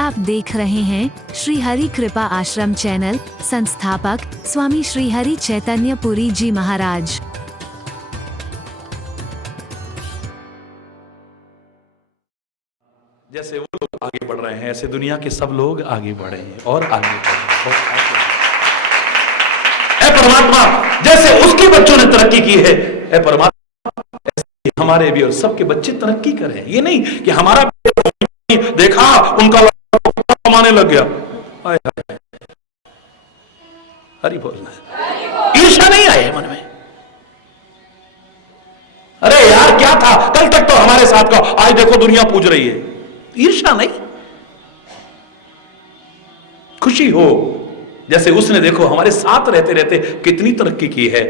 आप देख रहे हैं श्री हरि कृपा आश्रम चैनल। संस्थापक स्वामी श्री हरि चैतन्य पुरी जी महाराज। जैसे वो लोग आगे बढ़ रहे हैं, ऐसे दुनिया के सब लोग आगे बढ़े और आगे बढ़े। ऐ परमात्मा, जैसे उसके बच्चों ने तरक्की की है, ऐ परमात्मा ऐसे हमारे भी और सबके बच्चे तरक्की करें। ये नहीं कि हमारा देखा उनका कमाने लग गया, हरि बोलना, ईर्ष्या नहीं आए मन में। अरे यार क्या था, कल तक तो हमारे साथ का, आज देखो दुनिया पूज रही है। ईर्ष्या नहीं, खुशी हो जैसे उसने देखो हमारे साथ रहते रहते कितनी तरक्की की है।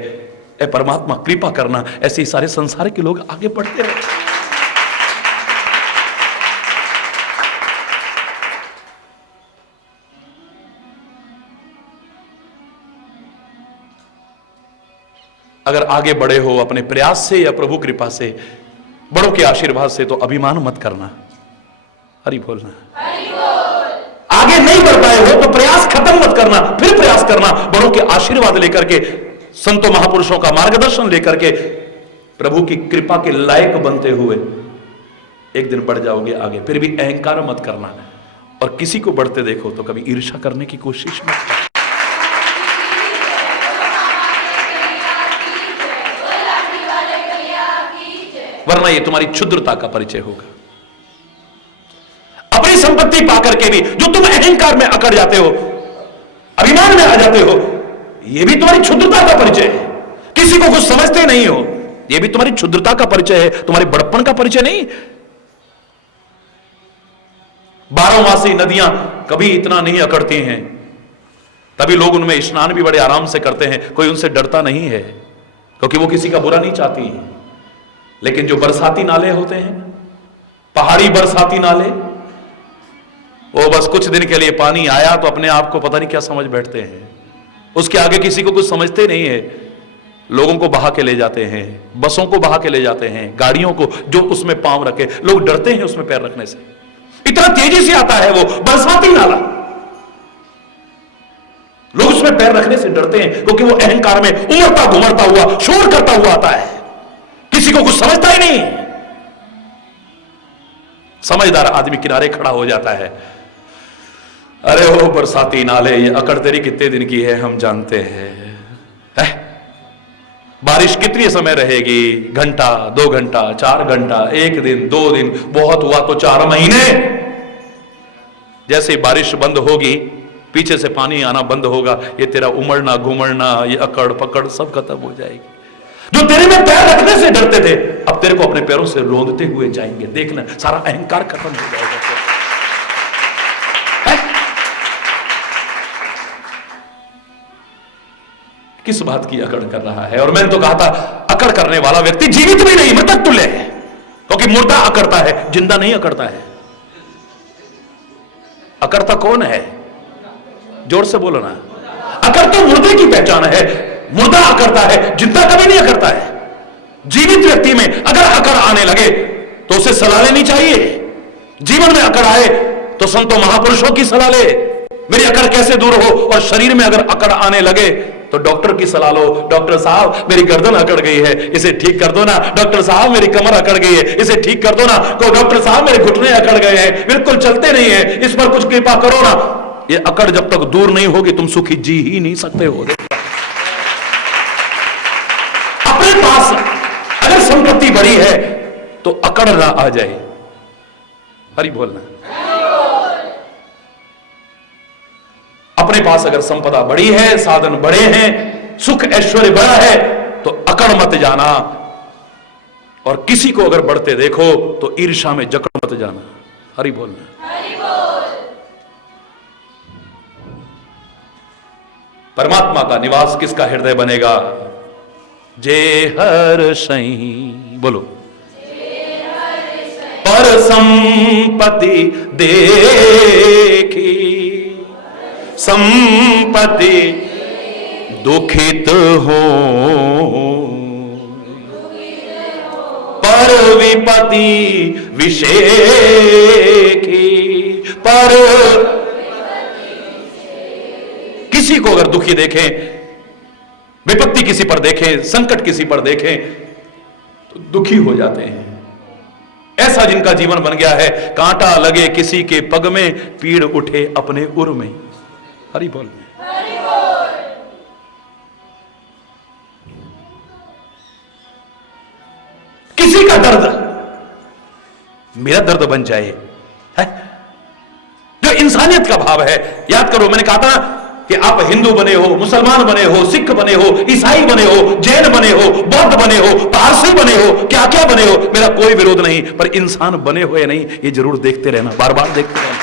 ए परमात्मा कृपा करना, ऐसे ही सारे संसार के लोग आगे बढ़ते रहे। अगर आगे बढ़े हो अपने प्रयास से या प्रभु कृपा से, बड़ों के आशीर्वाद से, तो अभिमान मत करना, हरि बोलना। आगे नहीं बढ़ पाए हो तो प्रयास खत्म मत करना, फिर प्रयास करना, बड़ों के आशीर्वाद लेकर के, संतों महापुरुषों का मार्गदर्शन लेकर के, प्रभु की कृपा के लायक बनते हुए एक दिन बढ़ जाओगे आगे। फिर भी अहंकार मत करना, और किसी को बढ़ते देखो तो कभी ईर्ष्या करने की कोशिश मत करना, वरना ये तुम्हारी क्षुद्रता का परिचय होगा। अपनी संपत्ति पाकर के भी जो तुम अहंकार में अकड़ जाते हो, अभिमान में आ जाते हो, यह भी तुम्हारी क्षुद्रता का परिचय है। किसी को कुछ समझते नहीं हो, यह भी तुम्हारी क्षुद्रता का परिचय है, तुम्हारे बड़प्पन का परिचय नहीं। 12 मासी नदियां कभी इतना नहीं अकड़ती हैं, तभी लोग उनमें स्नान भी बड़े आराम से करते हैं, कोई उनसे डरता नहीं है, क्योंकि वो किसी का बुरा नहीं चाहती है। लेकिन जो बरसाती नाले होते हैं, पहाड़ी बरसाती नाले, वो बस कुछ दिन के लिए पानी आया तो अपने आप को पता नहीं क्या समझ बैठते हैं, उसके आगे किसी को कुछ समझते नहीं है। लोगों को बहा के ले जाते हैं, बसों को बहा के ले जाते हैं, गाड़ियों को जो उसमें पांव रखे, लोग डरते हैं उसमें पैर रखने से, इतना तेजी से आता है वो बरसाती नाला। लोग उसमें पैर रखने से डरते हैं क्योंकि वो अहंकार में उमड़ता घुमड़ता हुआ, शोर करता हुआ आता है, किसी को कुछ समझता ही नहीं। समझदार आदमी किनारे खड़ा हो जाता है, अरे वो बरसाती नाले, ये अकड़ तेरी कितने दिन की है हम जानते हैं। बारिश कितनी समय रहेगी, घंटा, 2 घंटा, 4 घंटा, 1 दिन, 2 दिन, बहुत हुआ तो 4 महीने। जैसे बारिश बंद होगी, पीछे से पानी आना बंद होगा, ये तेरा उमड़ना घुमड़ना, ये अकड़ पकड़ सब खत्म हो जाएगी। जो तेरे में पैर रखने से डरते थे, अब तेरे को अपने पैरों से रोंदते हुए जाएंगे। देखना, सारा अहंकार खत्म हो जाएगा। किस बात की अकड़ कर रहा है? और मैंने तो कहा था, अकड़ करने वाला व्यक्ति जीवित भी नहीं, मृतक तुल्य है, क्योंकि मुर्दा अकड़ता है, जिंदा नहीं अकड़ता है। अकड़ता कौन है? जोर से बोलो ना। अकड़ तो मुर्दे की पहचान है, मुर्दा अकड़ता है, जिंदा कभी नहीं अकड़ता है। जीवित व्यक्ति में अगर अकड़ आने लगे तो उसे सलाह लेनी चाहिए। जीवन में अकड़ आए तो संतों महापुरुषों की सलाह ले, मेरी अकड़ कैसे दूर हो। और शरीर में अगर अकड़ आने लगे तो डॉक्टर की सलाह लो, डॉक्टर साहब मेरी गर्दन अकड़ गई है, इसे ठीक कर दो ना। डॉक्टर साहब मेरी कमर अकड़ गई है, इसे ठीक कर दो ना। तो डॉक्टर साहब मेरे घुटने अकड़ गए हैं, बिल्कुल चलते नहीं है, इस पर कुछ कृपा करो ना। ये अकड़ जब तक दूर नहीं होगी तुम सुखी जी ही नहीं सकते हो। अपने पास अगर संपत्ति बड़ी है तो अकड़ ना आ जाए, हरि बोलना। अपने पास अगर संपदा बड़ी है, साधन बड़े हैं, सुख ऐश्वर्य बड़ा है, तो अकड़ मत जाना। और किसी को अगर बढ़ते देखो तो ईर्ष्या में जकड़ मत जाना, हरि बोलना। परमात्मा का निवास किसका हृदय बनेगा? जे हर सही बोलो, पर संपत्ति देखी, संपत्ति दुखित हो, पर विपत्ति विषेखी, पर पर किसी को अगर दुखी देखें, विपत्ति किसी पर देखें, संकट किसी पर देखें तो दुखी हो जाते हैं। ऐसा जिनका जीवन बन गया है, कांटा लगे किसी के पग में, पीड़ उठे अपने उर में। हरि बोल। किसी का दर्द मेरा दर्द बन जाए, है? जो इंसानियत का भाव है। याद करो, मैंने कहा था कि आप हिंदू बने हो, मुसलमान बने हो, सिख बने हो, ईसाई बने हो, जैन बने हो, बौद्ध बने हो, पारसी बने हो, क्या क्या बने हो, मेरा कोई विरोध नहीं, पर इंसान बने हो या नहीं ये जरूर देखते रहना, बार बार देखते रहना।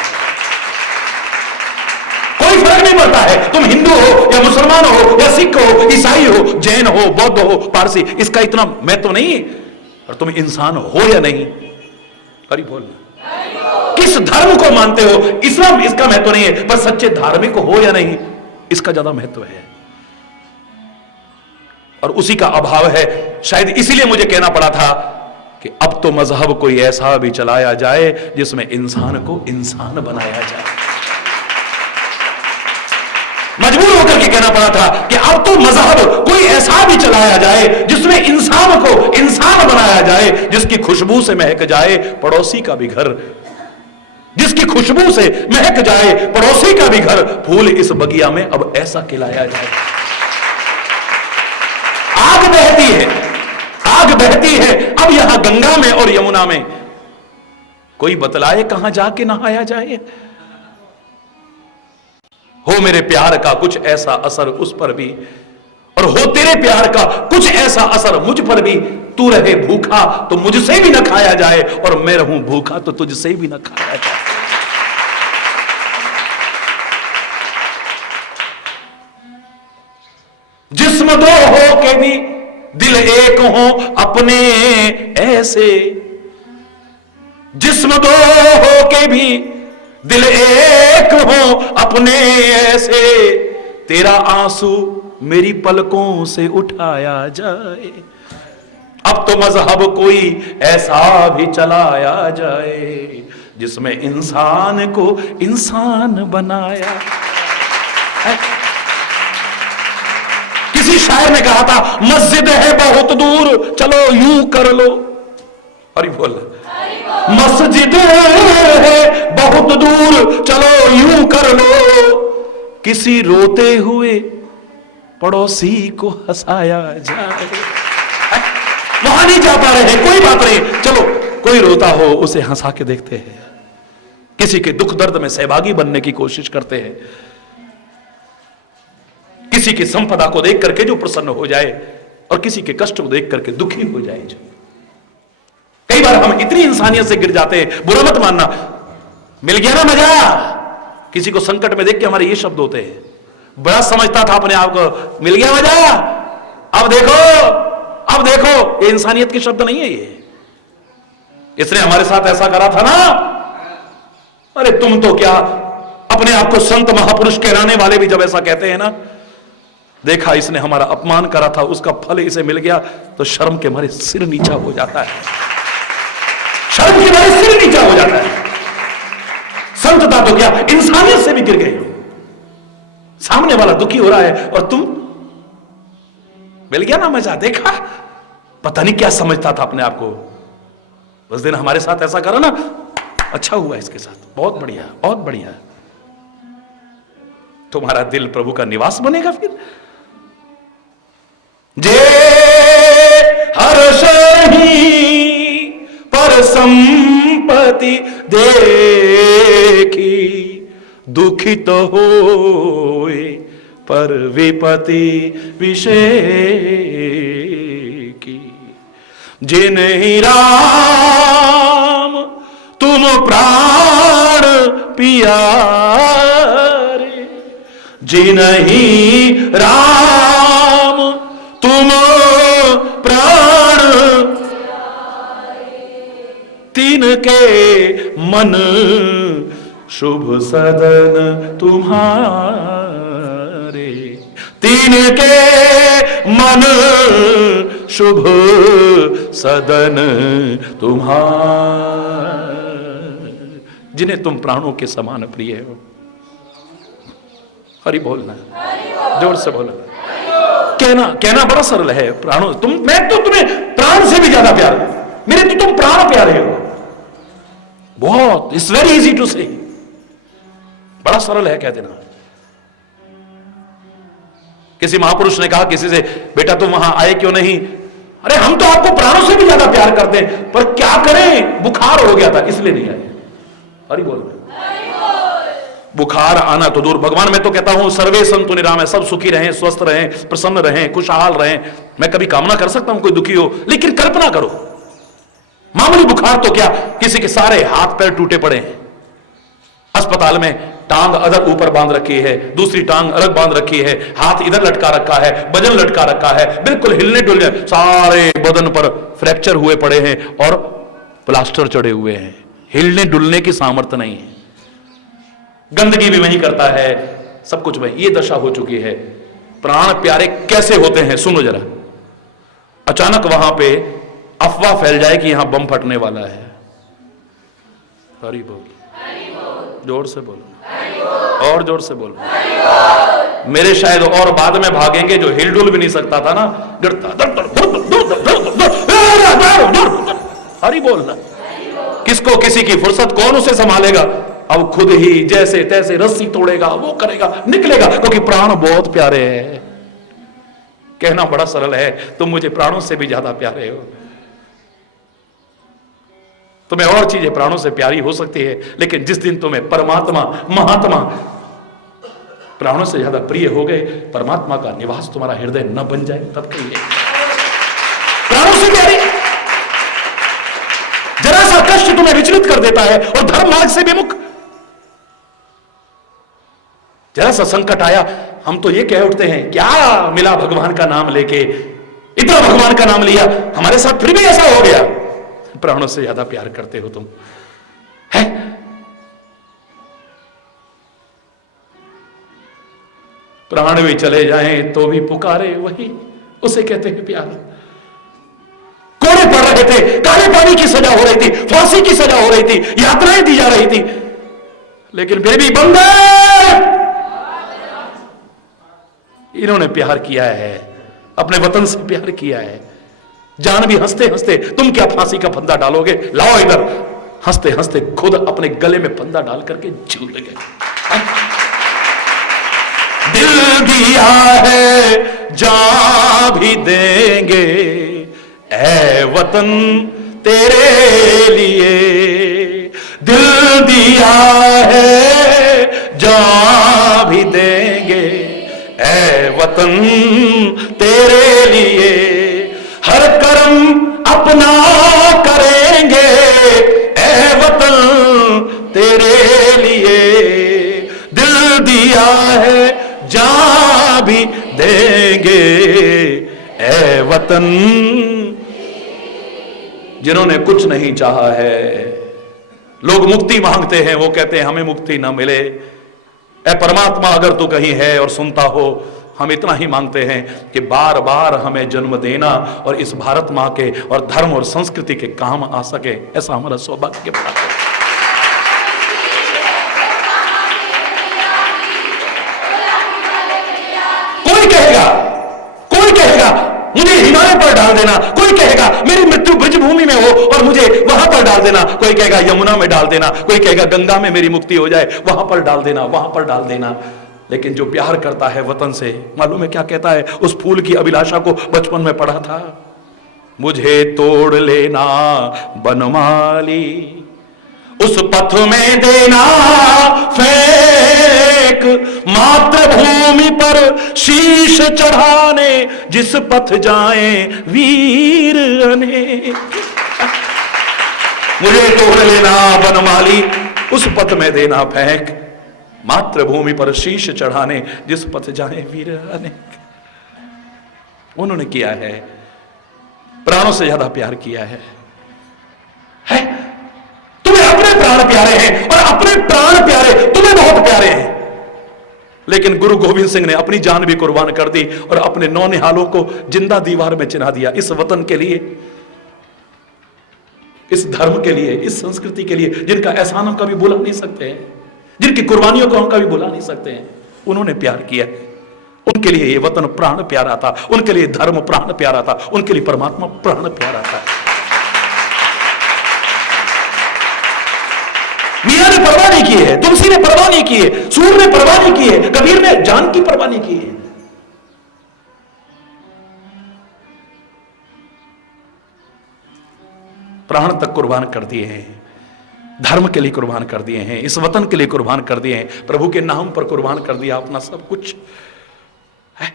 कोई फर्क नहीं पड़ता है तुम हिंदू हो या मुसलमान हो या सिख हो, ईसाई हो, जैन हो, बौद्ध हो, पारसी, इसका इतना महत्व नहीं। और तुम इंसान हो या नहीं, हरि बोल। किस धर्म को मानते हो, इस्लाम, इसका महत्व नहीं है, पर सच्चे धार्मिक हो या नहीं इसका ज्यादा महत्व है। और उसी का अभाव है, शायद इसीलिए मुझे कहना पड़ा था कि अब तो मजहब कोई ऐसा भी चलाया जाए जिसमें इंसान को इंसान बनाया जाए। मजबूर होकर के कहना पड़ा था कि अब तो मजहब कोई ऐसा भी चलाया जाए जिसमें इंसान को इंसान बनाया जाए, जिसकी खुशबू से महक जाए पड़ोसी का भी घर, जिसकी खुशबू से महक जाए पड़ोसी का भी घर, फूल इस बगिया में अब ऐसा खिलाया जाए। आग बहती है, आग बहती है अब यहां गंगा में और यमुना में, कोई बतलाए कहां जाके नहाया जाए। हो मेरे प्यार का कुछ ऐसा असर उस पर भी, और हो तेरे प्यार का कुछ ऐसा असर मुझ पर भी। तू रहे भूखा तो मुझसे भी न खाया जाए, और मैं रहूं भूखा तो तुझसे भी न खाया जाए। जिस्म दो हो के भी दिल एक हो अपने ऐसे, जिस्म दो हो के भी दिल एक हो अपने ऐसे, तेरा आंसू मेरी पलकों से उठाया जाए। अब तो मजहब कोई ऐसा भी चलाया जाए जिसमें इंसान को इंसान बनाया है। किसी शायर ने कहा था, मस्जिद है बहुत दूर चलो यूं कर लो। हरि बोल। मस्जिद है बहुत दूर चलो यूं कर लो, किसी रोते हुए पड़ोसी को हंसाया जाए। वहां नहीं जा पा रहे, कोई बात नहीं, चलो कोई रोता हो उसे हंसा के देखते हैं, किसी के दुख दर्द में सहभागी बनने की कोशिश करते हैं, किसी की संपदा को देख करके जो प्रसन्न हो जाए और किसी के कष्ट को देख करके दुखी हो जाए। कई बार हम इतनी इंसानियत से गिर जाते हैं, बुरा मत मानना, मिल गया ना मजा। किसी को संकट में देख के हमारे ये शब्द होते हैं, बड़ा समझता था अपने आप को, मिल गया मजा, अब देखो, अब देखो। ये इंसानियत के शब्द नहीं है ये। इसने हमारे साथ ऐसा करा था ना, अरे तुम तो क्या, अपने आप को संत महापुरुष कहलाने वाले भी जब ऐसा कहते हैं ना, देखा इसने हमारा अपमान करा था, उसका फल इसे मिल गया, तो शर्म के मारे सिर नीचा हो जाता है, शर्म के मारे सिर नीचा हो जाता है। संतता तो क्या, इंसानियत से भी गिर गए। सामने वाला दुखी हो रहा है और तुम, मिल गया ना मजा, देखा, पता नहीं क्या समझता था अपने आप को। उस दिन हमारे साथ ऐसा करा ना, अच्छा हुआ इसके साथ, बहुत बढ़िया, बहुत बढ़िया। तुम्हारा दिल प्रभु का निवास बनेगा फिर। जे हर्ष ही पर संपत्ति देखी, दुखित होए पर विपत्ति विषय की। जिन्हीं राम तुम प्राण पियारे, जिन्हीं राम तुम प्राण, तिनके मन शुभ सदन तुम्हारे, तिनके मन शुभ सदन तुम्हारे। जिन्हें तुम प्राणों के समान प्रिय हो। हरि बोलना, जोर से बोलना। कहना बड़ा सरल है, प्राणों मैं तो तुम्हें प्राण से भी ज्यादा प्यार, मेरे तो तुम प्राण प्यारे हो। बहुत, इट्स वेरी इजी टू से, बड़ा सरल है कह देना। किसी महापुरुष ने कहा किसी से, बेटा तुम वहां आए क्यों नहीं? अरे हम तो आपको प्राणों से भी ज्यादा प्यार करते हैं, पर क्या करें, बुखार हो गया था इसलिए नहीं आए। हरि बोल। बुखार आना तो दूर, भगवान मैं तो कहता हूं सर्वे संतु निरामय, सब सुखी रहें, स्वस्थ रहें, प्रसन्न रहें, खुशहाल रहें। मैं कभी कामना कर सकता हूं कोई दुखी हो, लेकिन कल्पना करो मामूली बुखार तो क्या, किसी के सारे हाथ पैर टूटे पड़े हैं, अस्पताल में टांग अलग ऊपर बांध रखी है, दूसरी टांग अलग बांध रखी है, हाथ इधर लटका रखा है, वजन लटका रखा है, बिल्कुल हिलने डुलने, सारे बदन पर फ्रैक्चर हुए पड़े हैं और प्लास्टर चढ़े हुए हैं, हिलने डुलने की सामर्थ्य नहीं है, गंदगी भी वहीं करता है, सब कुछ वहीं। ये दशा हो चुकी है। प्राण प्यारे कैसे होते हैं सुनो जरा। अचानक वहां पे अफवाह फैल जाए कि यहां बम फटने वाला है। हरि बोल, जोर से बोलो, और जोर से बोलो। मेरे शायद और बाद में भागेंगे जो हिल डुल भी नहीं सकता था ना, गिरता। हरि बोलना। किसको किसी की फुर्सत, कौन उसे संभालेगा? अब खुद ही जैसे तैसे रस्सी तोड़ेगा, वो करेगा, निकलेगा, क्योंकि प्राण बहुत प्यारे हैं। कहना बड़ा सरल है, तुम मुझे प्राणों से भी ज्यादा प्यारे हो। तुम्हें और चीजें प्राणों से प्यारी हो सकती है, लेकिन जिस दिन तुम्हें परमात्मा महात्मा प्राणों से ज्यादा प्रिय हो गए, परमात्मा का निवास तुम्हारा हृदय न बन जाए, तब कहिए प्राणों से प्यारी। जरा सा कष्ट तुम्हें विचलित कर देता है और धर्म मार्ग से विमुख, जरा सा संकट आया, हम तो ये कह उठते हैं क्या मिला भगवान का नाम लेके, इतना भगवान का नाम लिया, हमारे साथ फिर भी ऐसा हो गया। प्राणों से ज्यादा प्यार करते हो तुम, है? प्राण भी चले जाएं तो भी पुकारे वही, उसे कहते हैं प्यार। कोड़े पड़ रहे थे, काले पानी की सजा हो रही थी, फांसी की सजा हो रही थी, यात्राएं दी जा रही थी, लेकिन फिर भी बंदे इन्होंने प्यार किया है, अपने वतन से प्यार किया है। जान भी हंसते हंसते, तुम क्या फांसी का फंदा डालोगे, लाओ इधर, हंसते हंसते खुद अपने गले में फंदा डाल करके झूल गए। दिल दिया है जान भी देंगे ऐ वतन तेरे लिए, दिल दिया है जान भी देंगे ऐ वतन तेरे लिए, हर कर्म अपना करेंगे ऐ वतन तेरे लिए, दिल दिया है जान भी देंगे ऐ वतन। जिन्होंने कुछ नहीं चाहा है, लोग मुक्ति मांगते हैं, वो कहते हैं हमें मुक्ति ना मिले। ऐ परमात्मा अगर तू कहीं है और सुनता हो, हम इतना ही मांगते हैं कि बार बार हमें जन्म देना और इस भारत मां के और धर्म और संस्कृति के काम आ सके, ऐसा हमारा सौभाग्य बना दे। कोई कहेगा मुझे हिमालय पर डाल देना, कोई कहेगा मेरी मृत्यु ब्रजभूमि में हो और मुझे वहां पर डाल देना, कोई कहेगा यमुना में डाल देना, कोई कहेगा गंगा में मेरी मुक्ति हो जाए, वहां पर डाल देना, वहां पर डाल देना। लेकिन जो प्यार करता है वतन से, मालूम है क्या कहता है? उस फूल की अभिलाषा को बचपन में पढ़ा था, मुझे तोड़ लेना बनमाली, उस पथ में देना फेंक, मातृभूमि पर शीश चढ़ाने जिस पथ जाए वीर अनेक। मुझे तोड़ लेना बनमाली, उस पथ में देना फेंक, मातृभूमि पर शीश चढ़ाने जिस पथ जाए वीर अनेक। उन्होंने किया है, प्राणों से ज्यादा प्यार किया है? तुम्हें अपने प्राण प्यारे हैं और अपने प्राण प्यारे तुम्हें बहुत प्यारे हैं, लेकिन गुरु गोविंद सिंह ने अपनी जान भी कुर्बान कर दी और अपने 9 निहालों को जिंदा दीवार में चिन्हा दिया इस वतन के लिए। इस धर्म के लिए, इस संस्कृति के लिए, जिनका एहसान हम कभी भुला नहीं सकते हैं, जिनकी कुर्बानियों को हम कभी भुला नहीं सकते हैं, उन्होंने प्यार किया। उनके लिए ये वतन प्राण प्यारा था, उनके लिए धर्म प्राण प्यारा था, उनके लिए परमात्मा प्राण प्यारा था। मियां ने परवाह नहीं की है, तुलसी ने परवाह नहीं की है, सूर ने परवाह नहीं की है, कबीर ने जान की परवाह नहीं की है। प्राण तक कुर्बान कर दिए हैं, धर्म के लिए कुर्बान कर दिए हैं, इस वतन के लिए कुर्बान कर दिए हैं, प्रभु के नाम पर कुर्बान कर दिया अपना सब कुछ है।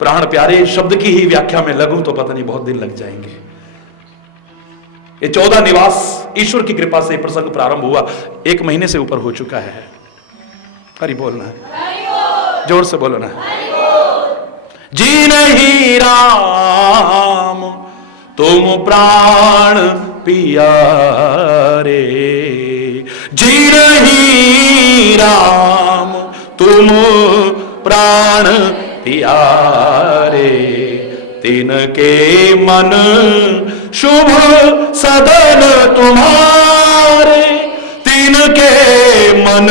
प्राण प्यारे शब्द की ही व्याख्या में लगूं तो पता नहीं बहुत दिन लग जाएंगे। ये 14 निवास ईश्वर की कृपा से प्रसंग प्रारंभ हुआ, 1 महीने से ऊपर हो चुका है। हरि बोलना है, जोर से बोलना है। जी नहीं राम तुम प्राण पियारे, जी नहीं राम तुम प्राण पियारे, तिनके मन शुभ सदन तुम्हारे, तिनके मन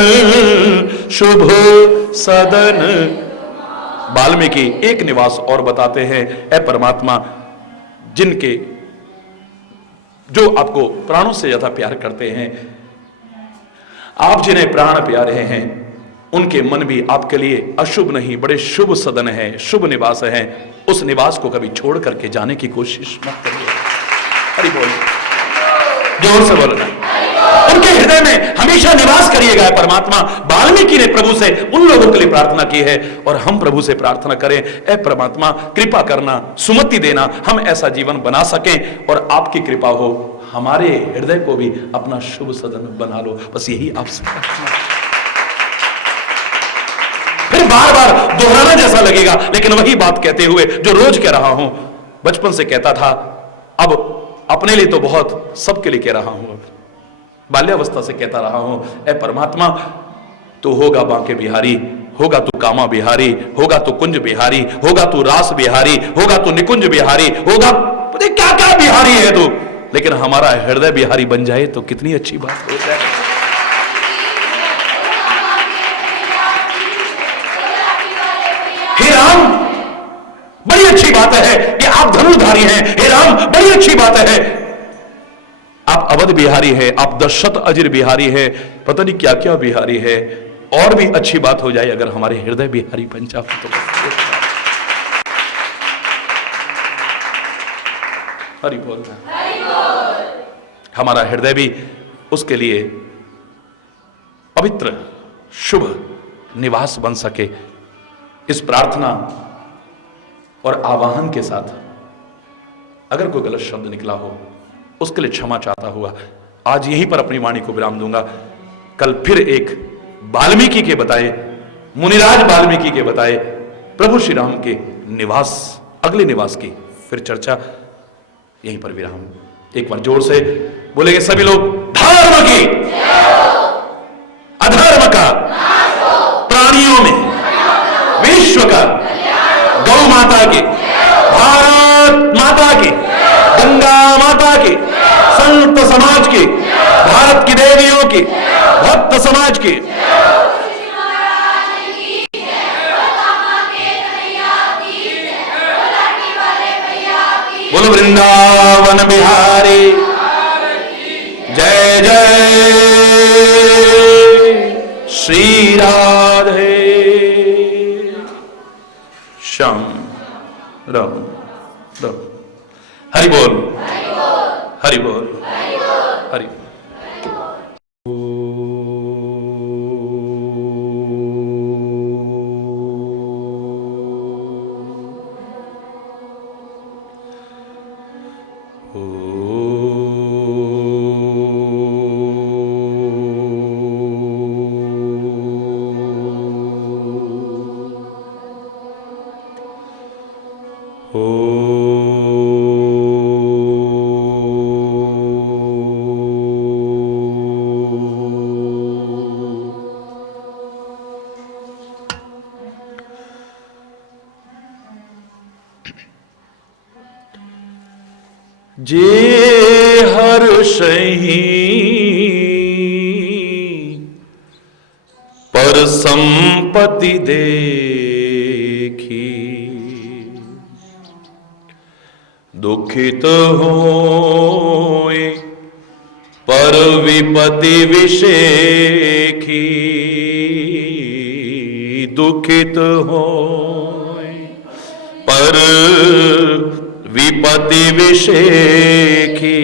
शुभ सदन। वाल्मीकि एक निवास और बताते हैं, ऐ परमात्मा, जिनके जो आपको प्राणों से ज्यादा प्यार करते हैं, आप जिन्हें प्राण प्यारे हैं, उनके मन भी आपके लिए अशुभ नहीं, बड़े शुभ सदन है, शुभ निवास है। उस निवास को कभी छोड़ करके जाने की कोशिश मत करिए। हरि बोल, जोर से बोलना। उनके हृदय में हमेशा निवास करिएगा परमात्मा। वाल्मीकि ने प्रभु से उन लोगों के लिए प्रार्थना की है, और हम प्रभु से प्रार्थना करें, ऐ परमात्मा कृपा करना, सुमति देना, हम ऐसा जीवन बना सकें और आपकी कृपा हो, हमारे हृदय को भी अपना शुभ सदन बना लो। बस यही आपसे प्रार्थना। फिर बार बार दोहराना जैसा लगेगा, लेकिन वही बात कहते हुए जो रोज कह रहा हूं, बचपन से कहता था, अब अपने लिए तो बहुत, सबके लिए कह रहा हूं, बाल्यावस्था से कहता रहा हूं, ऐ परमात्मा तू होगा बांके बिहारी, होगा तू कामा बिहारी, होगा तू कुंज बिहारी, होगा तू रास बिहारी, होगा तू निकुंज बिहारी, होगा पता क्या क्या बिहारी है तू, लेकिन हमारा हृदय बिहारी बन जाए तो कितनी अच्छी बात हो जाए। हे राम, बड़ी अच्छी बात है कि आप धनुर्धारी हैं। हे राम, बड़ी अच्छी बात है आप अवध बिहारी है, आप दशरथ अजिर बिहारी है, पता नहीं क्या क्या बिहारी है। और भी अच्छी बात हो जाए अगर हमारे हृदय बिहारी बन जाए तो। हरि बोल, हमारा हृदय भी उसके लिए पवित्र शुभ निवास बन सके। इस प्रार्थना और आवाहन के साथ अगर कोई गलत शब्द निकला हो उसके लिए क्षमा चाहता हुआ आज यहीं पर अपनी वाणी को विराम दूंगा। कल फिर एक वाल्मीकि के बताए, मुनिराज वाल्मीकि के बताए प्रभु श्री राम के निवास, अगले निवास की फिर चर्चा, यहीं पर विराम। एक बार जोर से बोलेंगे सभी लोग, धर्म की अधर्म का प्राणियों में, विश्व का, गौ माता की, भारत माता की, गंगा माता की, संत समाज की, भारत की देवियों की, भक्त समाज की, बोलो वृंदावन बिहारी जय जय श्री राधे श्याम राम राम। हरि बोल, हरि बोल, हरि बोल। Oh विपति विषेखी दुखित हो, पर विपति विषेखी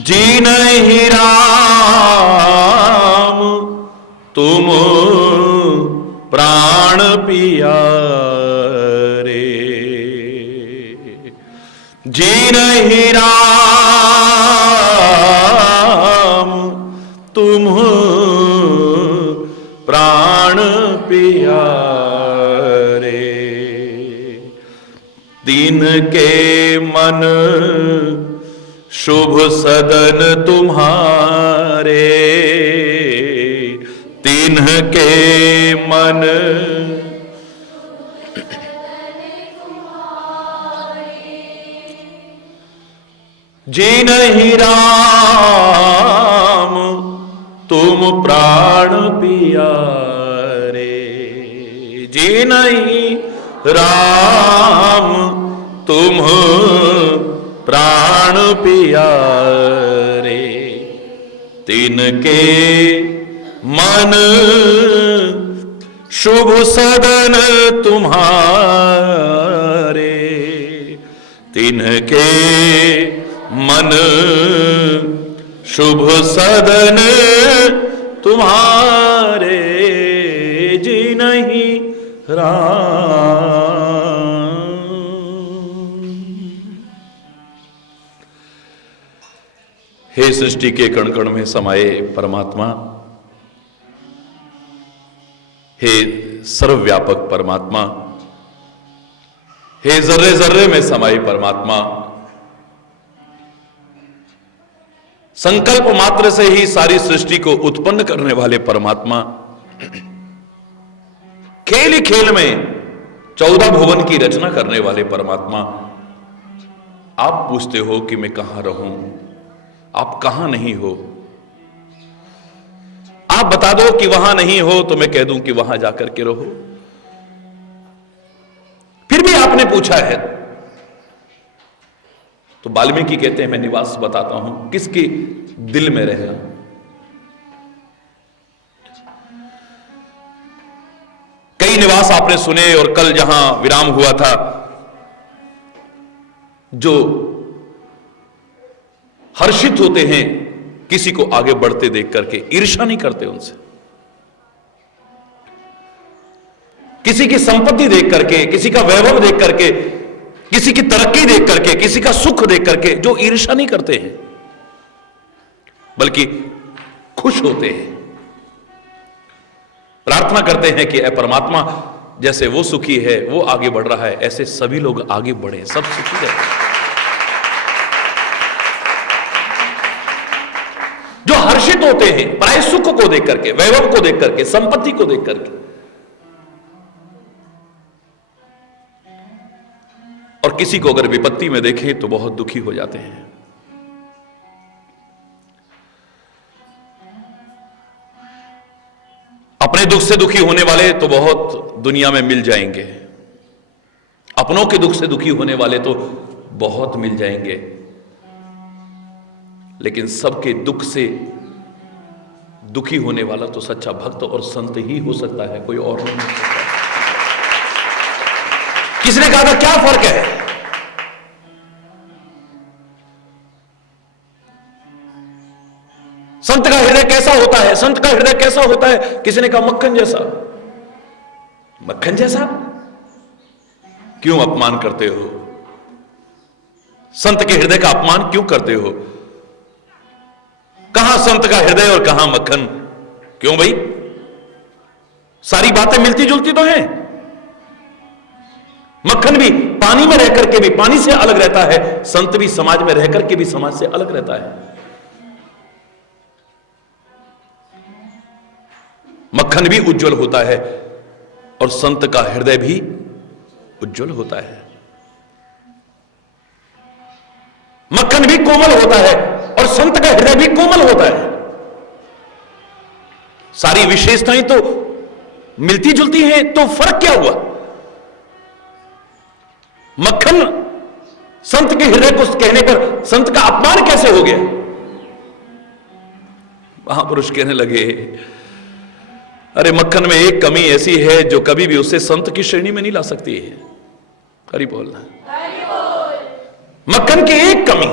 जीनहि राम तुम प्राण पियारे। जीनहि राम तुम प्राण पियारे। दीन के मन शुभ सदन तुम्हारे, तिन्ह के मन जीनहि राम तुम प्राण पियारे। जीनहि राम तुम प्राण पियारे। तिनके मन शुभ सदन तुम्हारे, तिनके मन शुभ सदन तुम्हारे। जीनहि राम। हे सृष्टि के कण कण में समाये परमात्मा, हे सर्वव्यापक परमात्मा, हे जर्रे जर्रे में समाये परमात्मा, संकल्प मात्र से ही सारी सृष्टि को उत्पन्न करने वाले परमात्मा, खेल ही खेल में 14 भुवन की रचना करने वाले परमात्मा, आप पूछते हो कि मैं कहां रहूं, आप कहां नहीं हो। आप बता दो कि वहां नहीं हो तो मैं कह दूं कि वहां जाकर के रहो। फिर भी आपने पूछा है तो वाल्मीकि कहते हैं मैं निवास बताता हूं, किसके दिल में रहना। कई निवास आपने सुने और कल जहां विराम हुआ था, जो हर्षित होते हैं किसी को आगे बढ़ते देख करके, ईर्ष्या नहीं करते उनसे। किसी की संपत्ति देख करके, किसी का वैभव देख करके, किसी की तरक्की देख करके, किसी का सुख देख करके जो ईर्ष्या नहीं करते हैं, बल्कि खुश होते हैं, प्रार्थना करते हैं कि ऐ परमात्मा, जैसे वो सुखी है, वो आगे बढ़ रहा है, ऐसे सभी लोग आगे बढ़े, सब सुखी रहे। जो हर्षित होते हैं पराय सुख को देख करके, वैभव को देख करके, संपत्ति को देख करके, और किसी को अगर विपत्ति में देखें तो बहुत दुखी हो जाते हैं। अपने दुख से दुखी होने वाले तो बहुत दुनिया में मिल जाएंगे, अपनों के दुख से दुखी होने वाले तो बहुत मिल जाएंगे, लेकिन सबके दुख से दुखी होने वाला तो सच्चा भक्त और संत ही हो सकता है, कोई और नहीं हो सकता। किसने कहा था क्या फर्क है? संत का हृदय कैसा होता है? संत का हृदय कैसा होता है? किसी ने कहा मक्खन जैसा। मक्खन जैसा? क्यों अपमान करते हो? संत के हृदय का अपमान क्यों करते हो? कहां संत का हृदय और कहां मक्खन? क्यों भाई? सारी बातें मिलती जुलती तो हैं। मक्खन भी पानी में रहकर के भी पानी से अलग रहता है, संत भी समाज में रहकर के भी समाज से अलग रहता है। मक्खन भी उज्जवल होता है और संत का हृदय भी उज्जवल होता है। मक्खन भी कोमल होता है और संत का हृदय भी कोमल होता है। सारी विशेषताएं तो मिलती जुलती हैं, तो फर्क क्या हुआ? मक्खन संत के हृदय को कहने पर संत का अपमान कैसे हो गया? महापुरुष कहने लगे, अरे मक्खन में एक कमी ऐसी है जो कभी भी उसे संत की श्रेणी में नहीं ला सकती है। हरि बोलना। मक्खन की एक कमी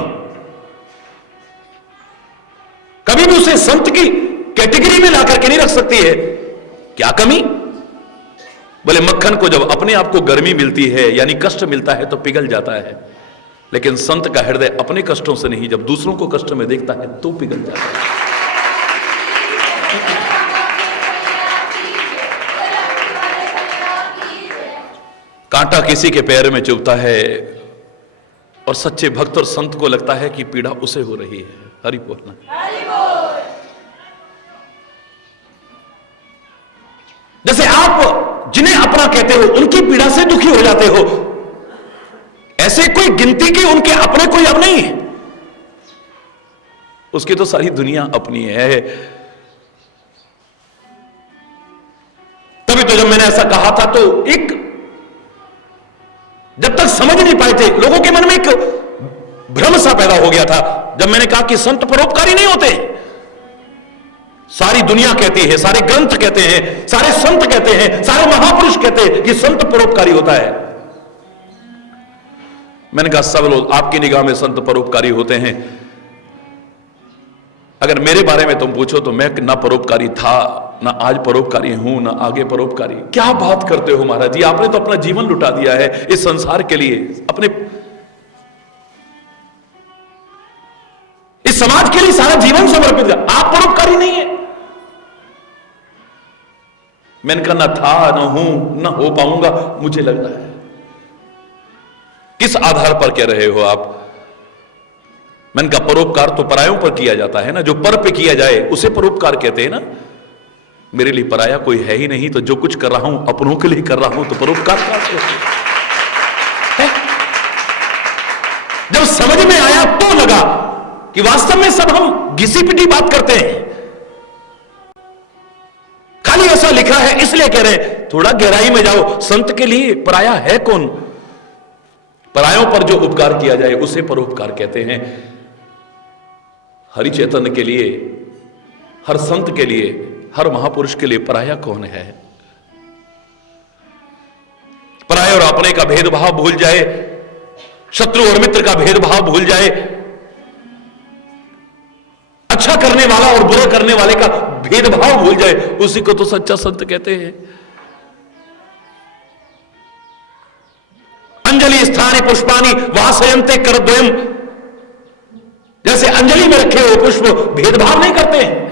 कभी भी उसे संत की कैटेगरी में ला करके नहीं रख सकती है। क्या कमी? बोले मक्खन को जब अपने आप को गर्मी मिलती है यानी कष्ट मिलता है तो पिघल जाता है, लेकिन संत का हृदय अपने कष्टों से नहीं, जब दूसरों को कष्ट में देखता है तो पिघल जाता है। कांटा किसी के पैर में चुभता है और सच्चे भक्त और संत को लगता है कि पीड़ा उसे हो रही है। हरि बोलना। जैसे आप जिन्हें अपना कहते हो उनकी पीड़ा से दुखी हो जाते हो, ऐसे कोई गिनती के उनके अपने कोई अब नहीं है, उसकी तो सारी दुनिया अपनी है। तभी तो जब मैंने ऐसा कहा था तो एक जब तक समझ नहीं पाए थे लोगों के मन में एक भ्रम सा पैदा हो गया था। जब मैंने कहा कि संत परोपकारी नहीं होते, सारी दुनिया कहती है, सारे ग्रंथ कहते हैं, सारे संत कहते हैं, सारे महापुरुष कहते हैं कि संत परोपकारी होता है। मैंने कहा सब लोग आपकी निगाह में संत परोपकारी होते हैं, अगर मेरे बारे में तुम पूछो तो मैं ना परोपकारी था, ना आज परोपकारी हूं, ना आगे परोपकारी। क्या बात करते हो महाराज जी, आपने तो अपना जीवन लुटा दिया है इस संसार के लिए, अपने इस समाज के लिए सारा जीवन समर्पित कर, आप परोपकारी नहीं है। मैंने कहा ना था, ना हूं, ना हो पाऊंगा, मुझे लग रहा है। किस आधार पर कह रहे हो आप? मैंने कहा परोपकार तो परायों पर किया जाता है ना, जो पर पे किया जाए उसे परोपकार कहते हैं ना। मेरे लिए पराया कोई है ही नहीं, तो जो कुछ कर रहा हूं अपनों के लिए कर रहा हूं तो परोपकार है। जब समझ में आया तो लगा कि वास्तव में सब हम घिसी पिटी बात करते हैं, खाली ऐसा लिखा है इसलिए कह रहे हैं। थोड़ा गहराई में जाओ, संत के लिए पराया है कौन? परायों पर जो उपकार किया जाए उसे परोपकार कहते हैं। हरि चैतन्य के लिए, हर संत के लिए, हर महापुरुष के लिए पराया कौन है? पराये और अपने का भेदभाव भूल जाए, शत्रु और मित्र का भेदभाव भूल जाए, अच्छा करने वाला और बुरा करने वाले का भेदभाव भूल जाए, उसी को तो सच्चा संत कहते हैं। अंजलि स्थाने पुष्पानि वासयन्ते करद्वयम्, जैसे अंजलि में रखे हुए पुष्प भेदभाव नहीं करते हैं।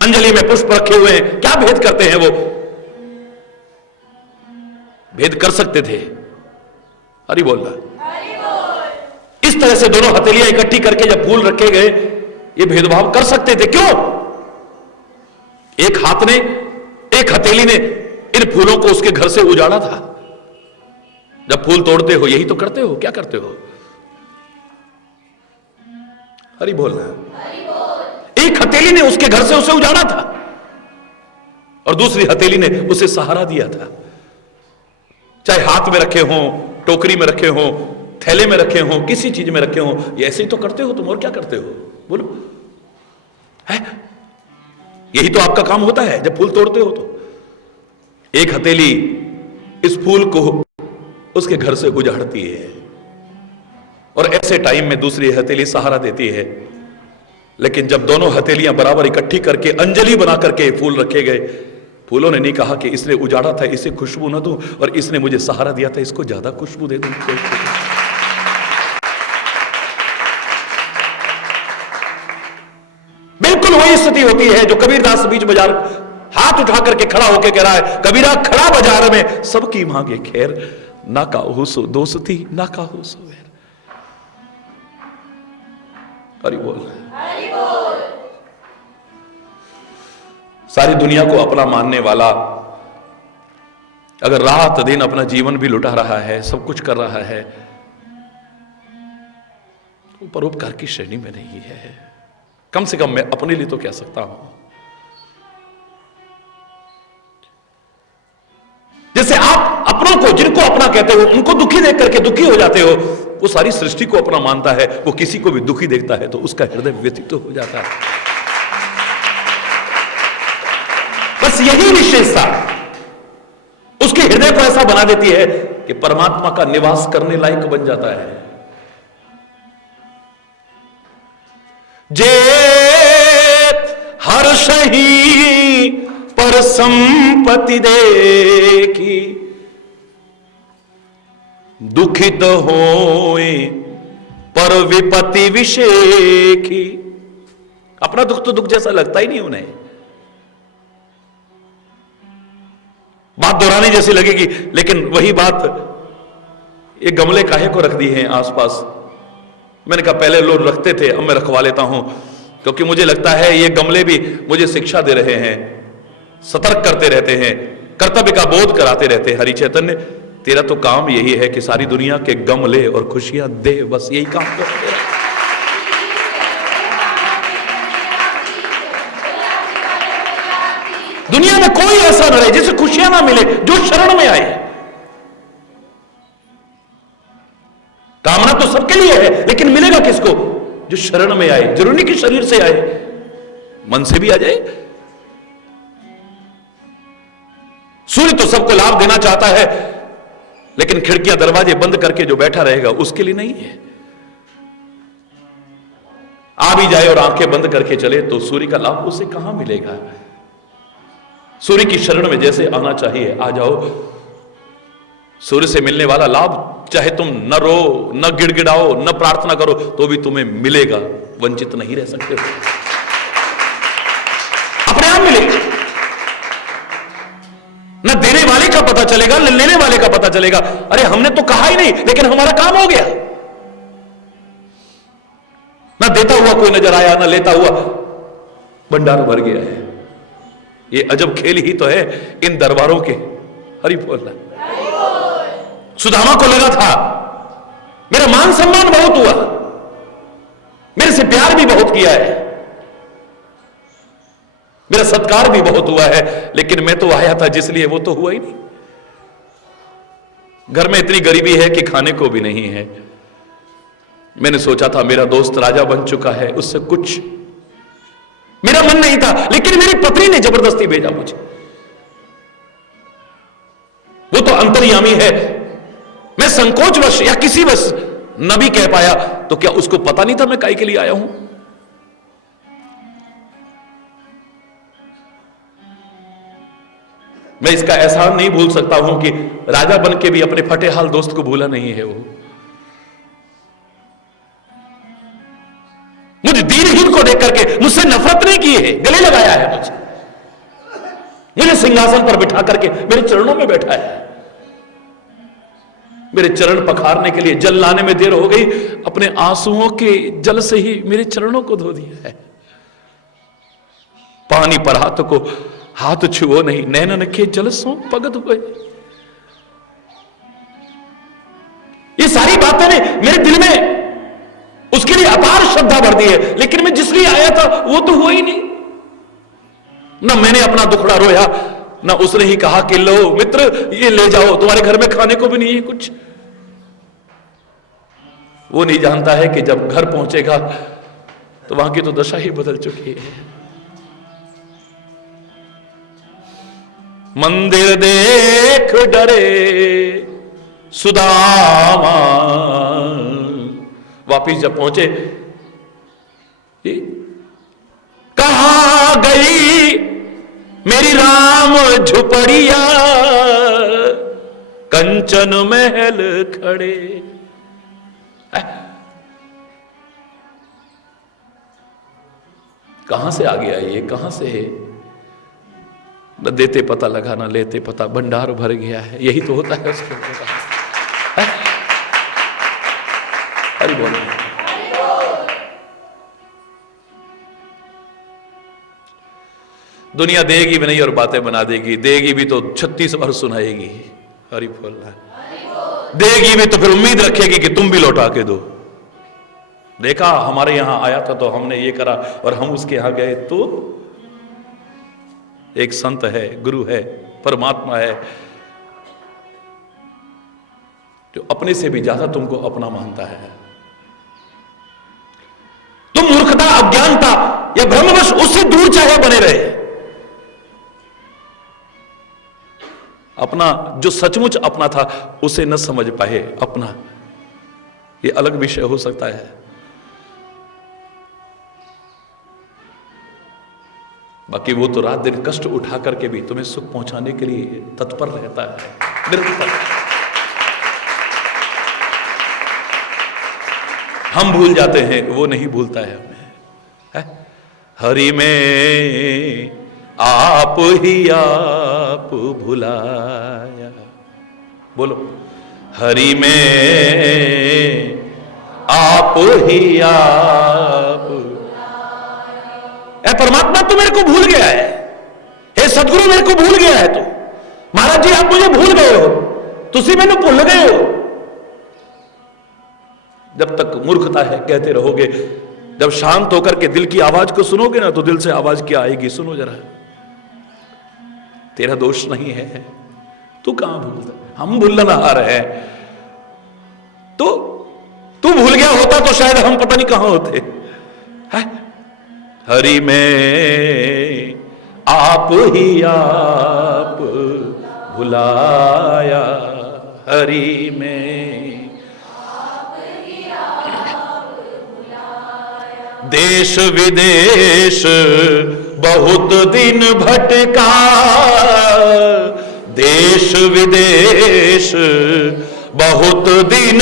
अंजलि में पुष्प रखे हुए हैं, क्या भेद करते हैं? वो भेद कर सकते थे। हरि बोलना। इस तरह से दोनों हथेलियां इकट्ठी करके जब फूल रखे गए, ये भेदभाव कर सकते थे। क्यों? एक हाथ ने, एक हथेली ने इन फूलों को उसके घर से उजाड़ा था। जब फूल तोड़ते हो यही तो करते हो, क्या करते हो? हरि बोलना। एक हथेली ने उसके घर से उसे उजाड़ा था और दूसरी हथेली ने उसे सहारा दिया था। चाहे हाथ में रखे हों, टोकरी में रखे हों, थैले में रखे हों, किसी चीज में रखे हों, ये ऐसे ही तो करते हो तुम, और क्या करते हो? बोलो, है? यही तो आपका काम होता है जब फूल तोड़ते हो तो। एक हथेली इस फूल को उसके घर से उजाड़ती है और ऐसे टाइम में दूसरी हथेली सहारा देती है। लेकिन जब दोनों हथेलियां बराबर इकट्ठी करके अंजलि बना करके फूल रखे गए, फूलों ने नहीं कहा कि इसने उजाड़ा था इसे खुशबू न दूं, और इसने मुझे सहारा दिया था इसको ज्यादा खुशबू दे दूं। बिल्कुल वही स्थिति होती है जो कबीरदास बीच बाजार हाथ उठा करके खड़ा होकर कह रहा है, कबीरा खड़ा बाजार में सबकी मांगे खैर, ना काहू सो दोस्ती ना काहू सो वैर। हरि बोल। सारी दुनिया को अपना मानने वाला अगर रात दिन अपना जीवन भी लुटा रहा है, सब कुछ कर रहा है, तो परोपकार की श्रेणी में नहीं है। कम से कम मैं अपने लिए तो कह सकता हूं। जैसे आप अपनों को, जिनको अपना कहते हो, उनको दुखी देख करके दुखी हो जाते हो, वो सारी सृष्टि को अपना मानता है, वो किसी को भी दुखी देखता है तो उसका हृदय व्यथित हो जाता है। यही विशेषता उसके हृदय को ऐसा बना देती है कि परमात्मा का निवास करने लायक बन जाता है। जे हर्ष ही पर संपत्ति देखी, दुखित होए पर विपत्ति विषेखी। अपना दुख तो दुख जैसा लगता ही नहीं उन्हें, बात दोहराने जैसी लगेगी, लेकिन वही बात, ये गमले काहे को रख दी हैं आसपास। मैंने कहा पहले लोग रखते थे, अब मैं रखवा लेता हूं, क्योंकि मुझे लगता है ये गमले भी मुझे शिक्षा दे रहे हैं, सतर्क करते रहते हैं, कर्तव्य का बोध कराते रहते हैं। हरि चैतन्य, तेरा तो काम यही है कि सारी दुनिया के गम ले और खुशियां दे, बस यही काम करते हैं। दुनिया में कोई ऐसा न रहे जिसे खुशियां ना मिले, जो शरण में आए। कामना तो सबके लिए है, लेकिन मिलेगा किसको? जो शरण में आए। जरूरी नहीं कि शरीर से आए, मन से भी आ जाए। सूर्य तो सबको लाभ देना चाहता है, लेकिन खिड़कियां दरवाजे बंद करके जो बैठा रहेगा उसके लिए नहीं है। आ भी जाए और आंखें बंद करके चले तो सूर्य का लाभ उसे कहां मिलेगा? सूर्य की शरण में जैसे आना चाहिए, आ जाओ। सूर्य से मिलने वाला लाभ, चाहे तुम न रो, न गिड़गिड़ाओ, न प्रार्थना करो, तो भी तुम्हें मिलेगा। वंचित नहीं रह सकते, अपने आप मिलेगा। न देने वाले का पता चलेगा, न लेने वाले का पता चलेगा। अरे हमने तो कहा ही नहीं, लेकिन हमारा काम हो गया। न देता हुआ कोई नजर आया, न लेता हुआ भंडार भर गया है। ये अजब खेल ही तो है इन दरबारों के। हरि बोल। सुदामा को लगा था मेरा मान सम्मान बहुत हुआ, मेरे से प्यार भी बहुत किया है, मेरा सत्कार भी बहुत हुआ है, लेकिन मैं तो आया था जिसलिए वो तो हुआ ही नहीं। घर में इतनी गरीबी है कि खाने को भी नहीं है। मैंने सोचा था मेरा दोस्त राजा बन चुका है, उससे कुछ मेरा मन नहीं था, लेकिन मेरी पत्नी ने जबरदस्ती भेजा मुझे। वो तो अंतर्यामी है, मैं संकोचवश या किसी वश न भी कह पाया, तो क्या उसको पता नहीं था मैं काहे के लिए आया हूं? मैं इसका एहसान नहीं भूल सकता हूं कि राजा बन के भी अपने फटे हाल दोस्त को भूला नहीं है। वो मुझे दीनहीन को देख करके मुझसे नफरत नहीं की है, गले लगाया है मुझे सिंहासन पर बिठा करके मेरे चरणों में बैठा है। मेरे चरण पखारने के लिए जल लाने में देर हो गई, अपने आंसुओं के जल से ही मेरे चरणों को धो दिया है। पानी पर हाथ छुओ नहीं, नैनन के जल सो पगत हुए। ये सारी बातें ने मेरे दिल में उसके लिए अपार श्रद्धा भर दी है, लेकिन मैं जिस लिए आया था वो तो हुआ ही नहीं। ना मैंने अपना दुखड़ा रोया, ना उसने ही कहा कि लो मित्र ये ले जाओ, तुम्हारे घर में खाने को भी नहीं है कुछ। वो नहीं जानता है कि जब घर पहुंचेगा तो वहां की तो दशा ही बदल चुकी है। मंदिर देख डरे सुदामा, वापिस जब पहुंचे, कहां गई मेरी राम झुपड़िया, कंचन महल खड़े। कहां से आ गया ये, कहां से है? न देते पता लगा, न लेते पता, भंडार भर गया है। यही तो होता है उसके। हरि बोल। दुनिया देगी भी नहीं और बातें बना देगी, देगी भी तो 36 बार सुनाएगी। हरि बोल। देगी भी तो फिर उम्मीद रखेगी कि तुम भी लौटा के दो। देखा हमारे यहां आया था तो हमने ये करा, और हम उसके यहां गए तो एक संत है, गुरु है, परमात्मा है, जो अपने से भी ज्यादा तुमको अपना मानता है। तुम मूर्खता, अज्ञानता या भ्रमवश उससे दूर चाहे बने रहे, अपना जो सचमुच अपना था उसे न समझ पाए अपना, ये अलग विषय हो सकता है। बाकी वो तो रात दिन कष्ट उठा करके भी तुम्हें सुख पहुंचाने के लिए तत्पर रहता है, निरंतर। हम भूल जाते हैं, वो नहीं भूलता है हमें, है? हरि में आप ही आप भुलाया, बोलो हरि में आप ही आप। ए परमात्मा तू मेरे को भूल गया है, हे सदगुरु मेरे को भूल गया है तू, महाराज जी आप मुझे भूल गए हो, तुसी मैंने भूल गए हो। जब तक मूर्खता है कहते रहोगे, जब शांत होकर के दिल की आवाज को सुनोगे ना तो दिल से आवाज क्या आएगी, सुनो जरा। तेरा दोष नहीं है, तू कहां भूलता, हम भूलना आ रहे हैं। तो तू भूल गया होता तो शायद हम पता नहीं कहां होते, है? हरि में आप ही आप भुलाया, हरि में देश विदेश बहुत दिन भटका, देश विदेश बहुत दिन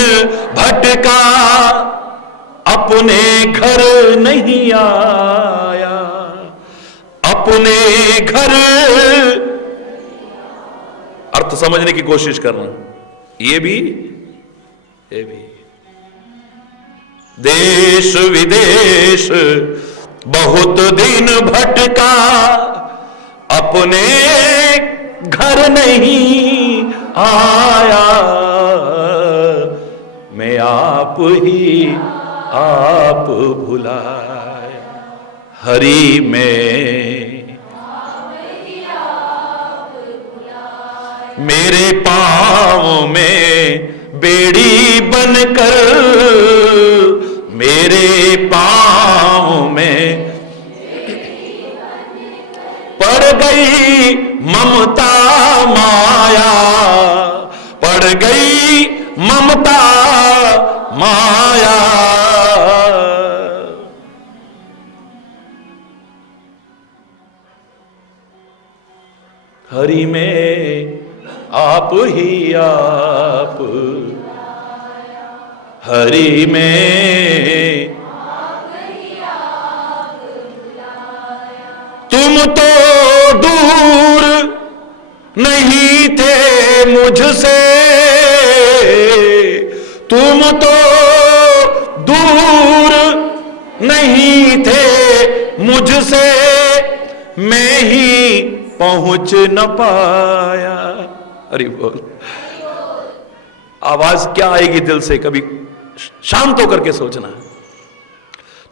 भटका, अपने घर नहीं आया, अपने घर। अर्थ समझने की कोशिश करना, ये भी देश विदेश बहुत दिन भटका, अपने घर नहीं आया, मैं आप ही आप भुलाया, हरि में मेरे पांव में बेड़ी बनकर, मेरे पांव में पड़ गई ममता माया, पड़ गई ममता माया। हरि में आप ही आप, हरि में तुम तो दूर नहीं थे मुझसे, तुम तो दूर नहीं थे मुझसे, मैं ही पहुंच न पाया। अरे बोल, आवाज क्या आएगी दिल से, कभी शांत होकर के सोचना।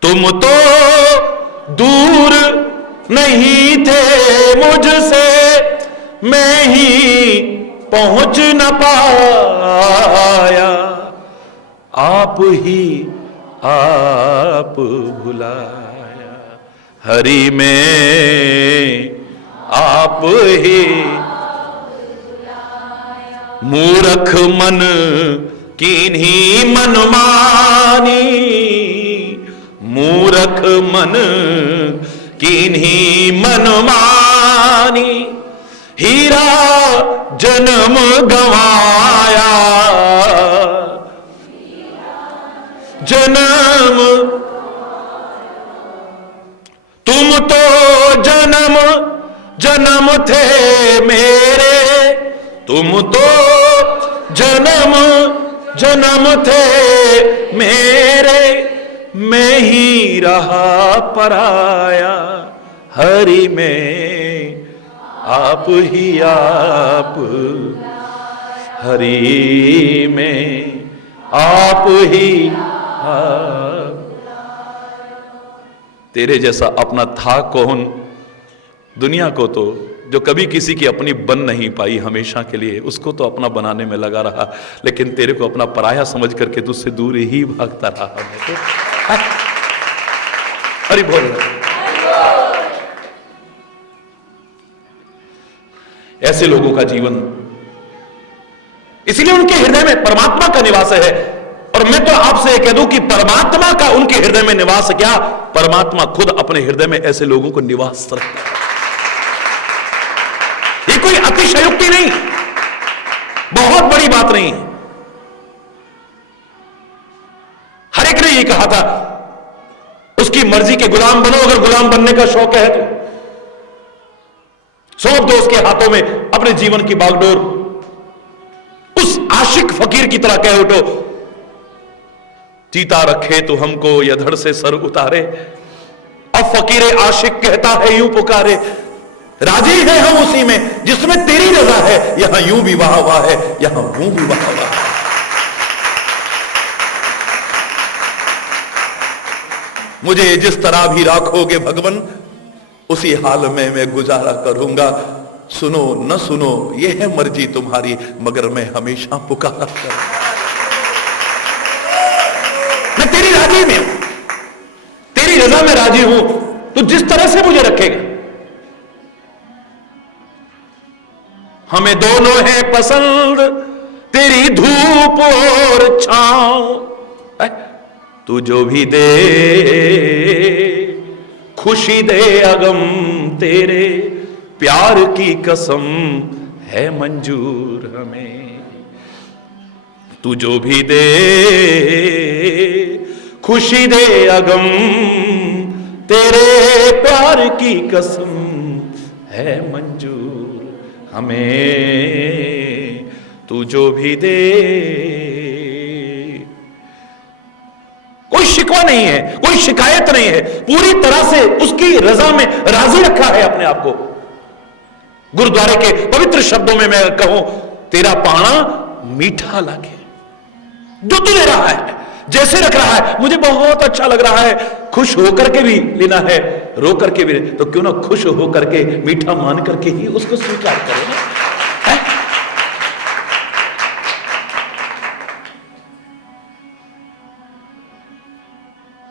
तुम तो दूर नहीं थे मुझसे, मैं ही पहुंच न पाया, आप ही आप भुलाया, हरि में आप ही। मूर्ख मन कीन्ही मनमानी, मूर्ख मन कीन्ही मनमानी, हीरा जन्म गवाया, जन्म तुम तो जन्म जन्म थे मेरे, तुम तो जन्म जन्म थे मेरे, मैं ही रहा पराया, हरि में आप ही आप, हरि में आप ही आप। तेरे जैसा अपना था कौन दुनिया को, तो जो कभी किसी की अपनी बन नहीं पाई हमेशा के लिए, उसको तो अपना बनाने में लगा रहा, लेकिन तेरे को अपना पराया समझ करके तुझसे दूर ही भागता रहा। तो अरे बोल, ऐसे लोगों का जीवन इसलिए उनके हृदय में परमात्मा का निवास है। और मैं तो आपसे कह दूं कि परमात्मा का उनके हृदय में निवास क्या, परमात्मा खुद अपने हृदय में ऐसे लोगों को निवास रखता है। ये कोई अतिशयोक्ति नहीं, बहुत बड़ी बात नहीं। हर एक ने ये कहा था उसकी मर्जी के गुलाम बनो, अगर गुलाम बनने का शौक है तो सौंप दो उसके हाथों में अपने जीवन की बागडोर। उस आशिक फकीर की तरह कह उठो, चीता रखे तो हमको या धड़ से सर उतारे, अब फकीर आशिक कहता है यूं पुकारे, राजी है हम उसी में जिसमें तेरी रजा है, यहां यूं भी वाह वाह है, यहां यूं भी वाह वाह है। मुझे जिस तरह भी राखोगे भगवन, उसी हाल में मैं गुजारा करूंगा। सुनो न सुनो ये है मर्जी तुम्हारी, मगर मैं हमेशा पुकारा करूंगा। मैं तेरी राजी में हूं, तेरी रजा में राजी हूं, तो जिस तरह से मुझे रखेगा। हमें दोनों है पसंद तेरी धूप और छांव, तू जो भी दे खुशी दे अगम, तेरे प्यार की कसम है मंजूर हमें। तू जो भी दे खुशी दे अगम, तेरे प्यार की कसम है मंजूर हमें। तू जो भी दे, कोई शिकवा नहीं है, कोई शिकायत नहीं है, पूरी तरह से उसकी रजा में राजी रखा है अपने आप को। गुरुद्वारे के पवित्र शब्दों में मैं कहूं, तेरा पाना मीठा लागे, जो तू ले रहा है, जैसे रख रहा है, मुझे बहुत अच्छा लग रहा है। खुश होकर के भी लेना है, रो करके भी, तो क्यों ना खुश होकर के मीठा मान करके ही उसको स्वीकार करो ना।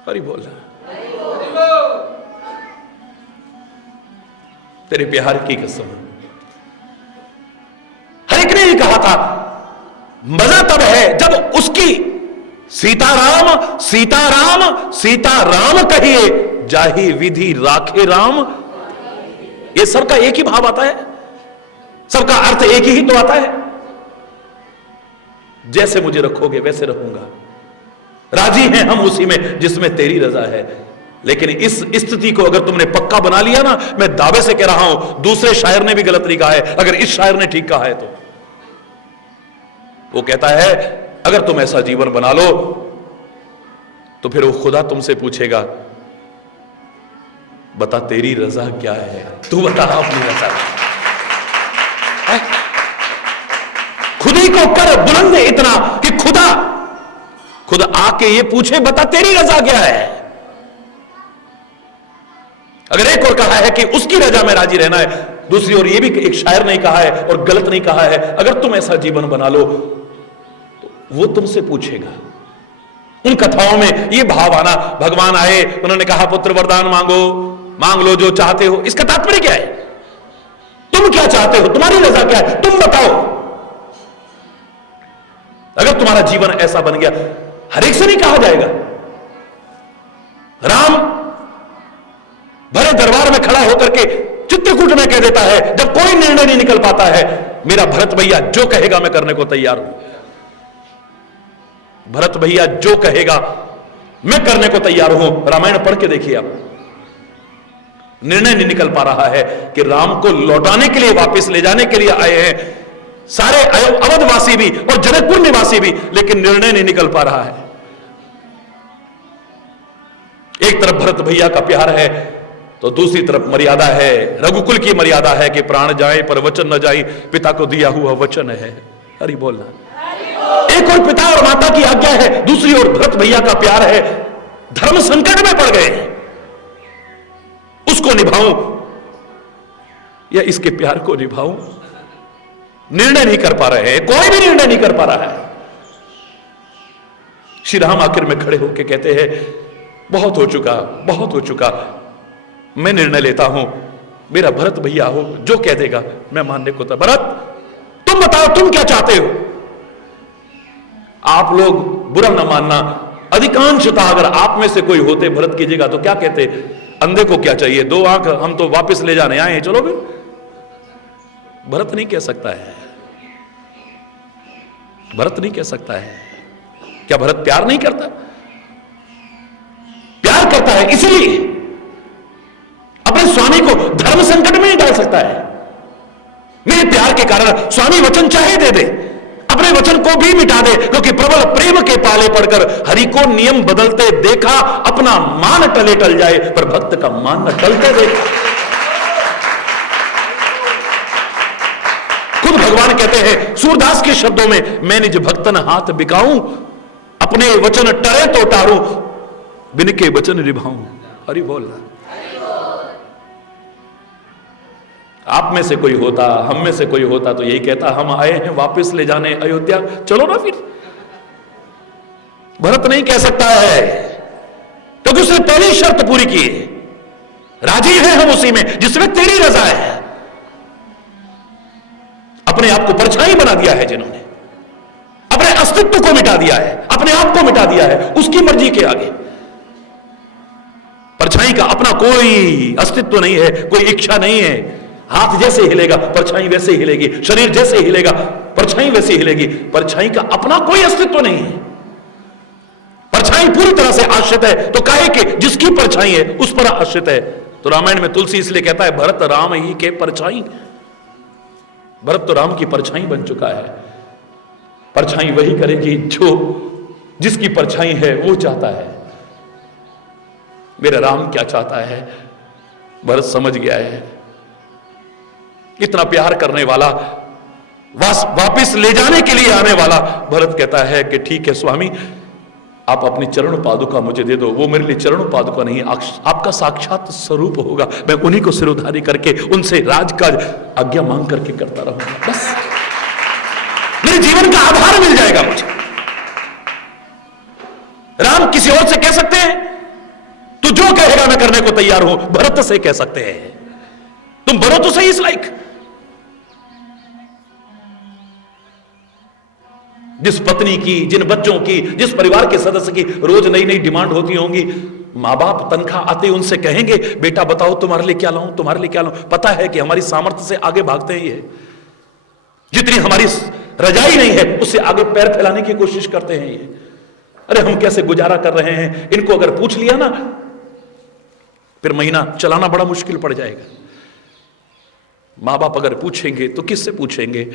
हरि बोल, तेरे प्यार की कसम। हर एक ने ये कहा था, मजा तब है जब उसकी सीताराम सीताराम सीताराम कहिए, जाहि विधि राखे राम। ये सबका एक ही भाव आता है, सबका अर्थ एक ही तो आता है। जैसे मुझे रखोगे वैसे रहूंगा, राजी हैं हम उसी में जिसमें तेरी रजा है। लेकिन इस स्थिति को अगर तुमने पक्का बना लिया ना, मैं दावे से कह रहा हूं, दूसरे शायर ने भी गलत नहीं कहा है, अगर इस शायर ने ठीक कहा है तो। वो कहता है अगर तुम ऐसा जीवन बना लो तो फिर वो खुदा तुमसे पूछेगा, बता तेरी रजा क्या है, तू बता अपनी रजा। खुद ही को कर बुलंद इतना कि खुद आके ये पूछे, बता तेरी रजा क्या है। अगर एक और कहा है कि उसकी रजा में राजी रहना है, दूसरी ओर ये भी एक शायर ने कहा है और गलत नहीं कहा है, अगर तुम ऐसा जीवन बना लो तो वो तुमसे पूछेगा। उन कथाओं में ये भाव आना, भगवान आए, उन्होंने कहा पुत्र वरदान मांगो, मांग लो जो चाहते हो। इसका तात्पर्य क्या है? तुम क्या चाहते हो, तुम्हारी रजा क्या है, तुम बताओ। अगर तुम्हारा जीवन ऐसा बन गया, हर एक से नहीं कहा जाएगा। राम भरे दरबार में खड़ा होकर के चित्रकूट में कह देता है, जब कोई निर्णय नहीं निकल पाता है, मेरा भरत भैया जो कहेगा मैं करने को तैयार हूं। भरत भैया जो कहेगा मैं करने को तैयार हूं। रामायण पढ़ के देखिए आप, निर्णय नहीं निकल पा रहा है कि राम को लौटाने के लिए, वापस ले जाने के लिए आए हैं सारे अवधवासी भी और जनकपुर निवासी भी, लेकिन निर्णय नहीं निकल पा रहा है। एक तरफ भरत भैया का प्यार है तो दूसरी तरफ मर्यादा है, रघुकुल की मर्यादा है कि प्राण जाए पर वचन न जाए, पिता को दिया हुआ वचन है। हरि बोलना। एक और पिता और माता की आज्ञा है, दूसरी ओर भरत भैया का प्यार है। धर्म संकट में पड़ गए, उसको निभाऊं या इसके प्यार को निभाऊं, निर्णय नहीं कर पा रहे हैं, कोई भी निर्णय नहीं कर पा रहा है। श्री राम आखिर में खड़े होकर कहते हैं, बहुत हो चुका, बहुत हो चुका, मैं निर्णय लेता हूं, मेरा भरत भैया हो जो कह देगा मैं मानने को था। भरत तुम बताओ तुम क्या चाहते हो। आप लोग बुरा ना मानना, अधिकांशतः अगर आप में से कोई होते भरत की जगह तो क्या कहते, अंधे को क्या चाहिए, 2 आंख, हम तो वापस ले जाने आए हैं, चलो फिर। भरत नहीं कह सकता है, भरत नहीं कह सकता है। क्या भरत प्यार नहीं करता? प्यार करता है, इसीलिए अपने स्वामी को धर्म संकट में नहीं डाल सकता है। मेरे प्यार के कारण स्वामी वचन चाहे दे दे, अपने वचन को भी मिटा दे, क्योंकि प्रबल प्रेम के पाले पड़कर हरि को नियम बदलते देखा, अपना मान टले टल जाए पर भक्त का मान न टलते देखा। खुद भगवान कहते हैं सूरदास के शब्दों में, मैं निज भक्तन हाथ बिकाऊं, अपने वचन टरे तो टारूं, बिन के वचन निभाऊं। हरि बोल। आप में से कोई होता, हम में से कोई होता तो यही कहता, हम आए हैं वापस ले जाने अयोध्या, चलो ना फिर। भरत नहीं कह सकता है, क्योंकि उसने पहली शर्त पूरी की है, राजी है हम उसी में जिसमें तेरी रजा है। अपने आप को परछाई बना दिया है जिन्होंने, अपने अस्तित्व को मिटा दिया है, अपने आप को मिटा दिया है उसकी मर्जी के आगे। परछाई का अपना कोई अस्तित्व नहीं है, कोई इच्छा नहीं है। हाथ जैसे हिलेगा परछाई वैसे ही हिलेगी, शरीर जैसे हिलेगा परछाई वैसे ही हिलेगी। परछाई का अपना कोई अस्तित्व नहीं है। परछाई पूरी तरह से आश्रित है, तो काहे कि जिसकी परछाई है उस पर आश्रित है। तो रामायण में तुलसी इसलिए कहता है भरत राम ही के परछाई। भरत तो राम की परछाई बन चुका है। परछाई वही करेगी जो जिसकी परछाई है वो चाहता है। मेरा राम क्या चाहता है भरत समझ गया है। इतना प्यार करने वाला, वापिस ले जाने के लिए आने वाला भरत कहता है कि ठीक है स्वामी, आप अपनी चरण पादुका मुझे दे दो। वो मेरे लिए चरण पादुका नहीं, आपका साक्षात स्वरूप होगा। मैं उन्हीं को सिरोधारी करके उनसे राजकाज आज्ञा मांग करके करता रहूंगा। बस मेरे जीवन का आधार मिल जाएगा मुझे। राम किसी और से कह सकते हैं तू जो कहेगा मैं करने को तैयार हूं, भरत से कह सकते हैं तुम बनो तो सही इस लायक। जिस पत्नी की, जिन बच्चों की, जिस परिवार के सदस्य की रोज नई नई डिमांड होती होंगी, मां बाप तनख्वाह आते उनसे कहेंगे बेटा बताओ तुम्हारे लिए क्या लाऊं, तुम्हारे लिए क्या लाऊं। पता है कि हमारी सामर्थ्य से आगे भागते हैं ये, जितनी हमारी रजाई नहीं है उससे आगे पैर फैलाने की कोशिश करते हैं ये। अरे हम कैसे गुजारा कर रहे हैं, इनको अगर पूछ लिया ना फिर महीना चलाना बड़ा मुश्किल पड़ जाएगा। मां बाप अगर पूछेंगे तो किससे पूछेंगे?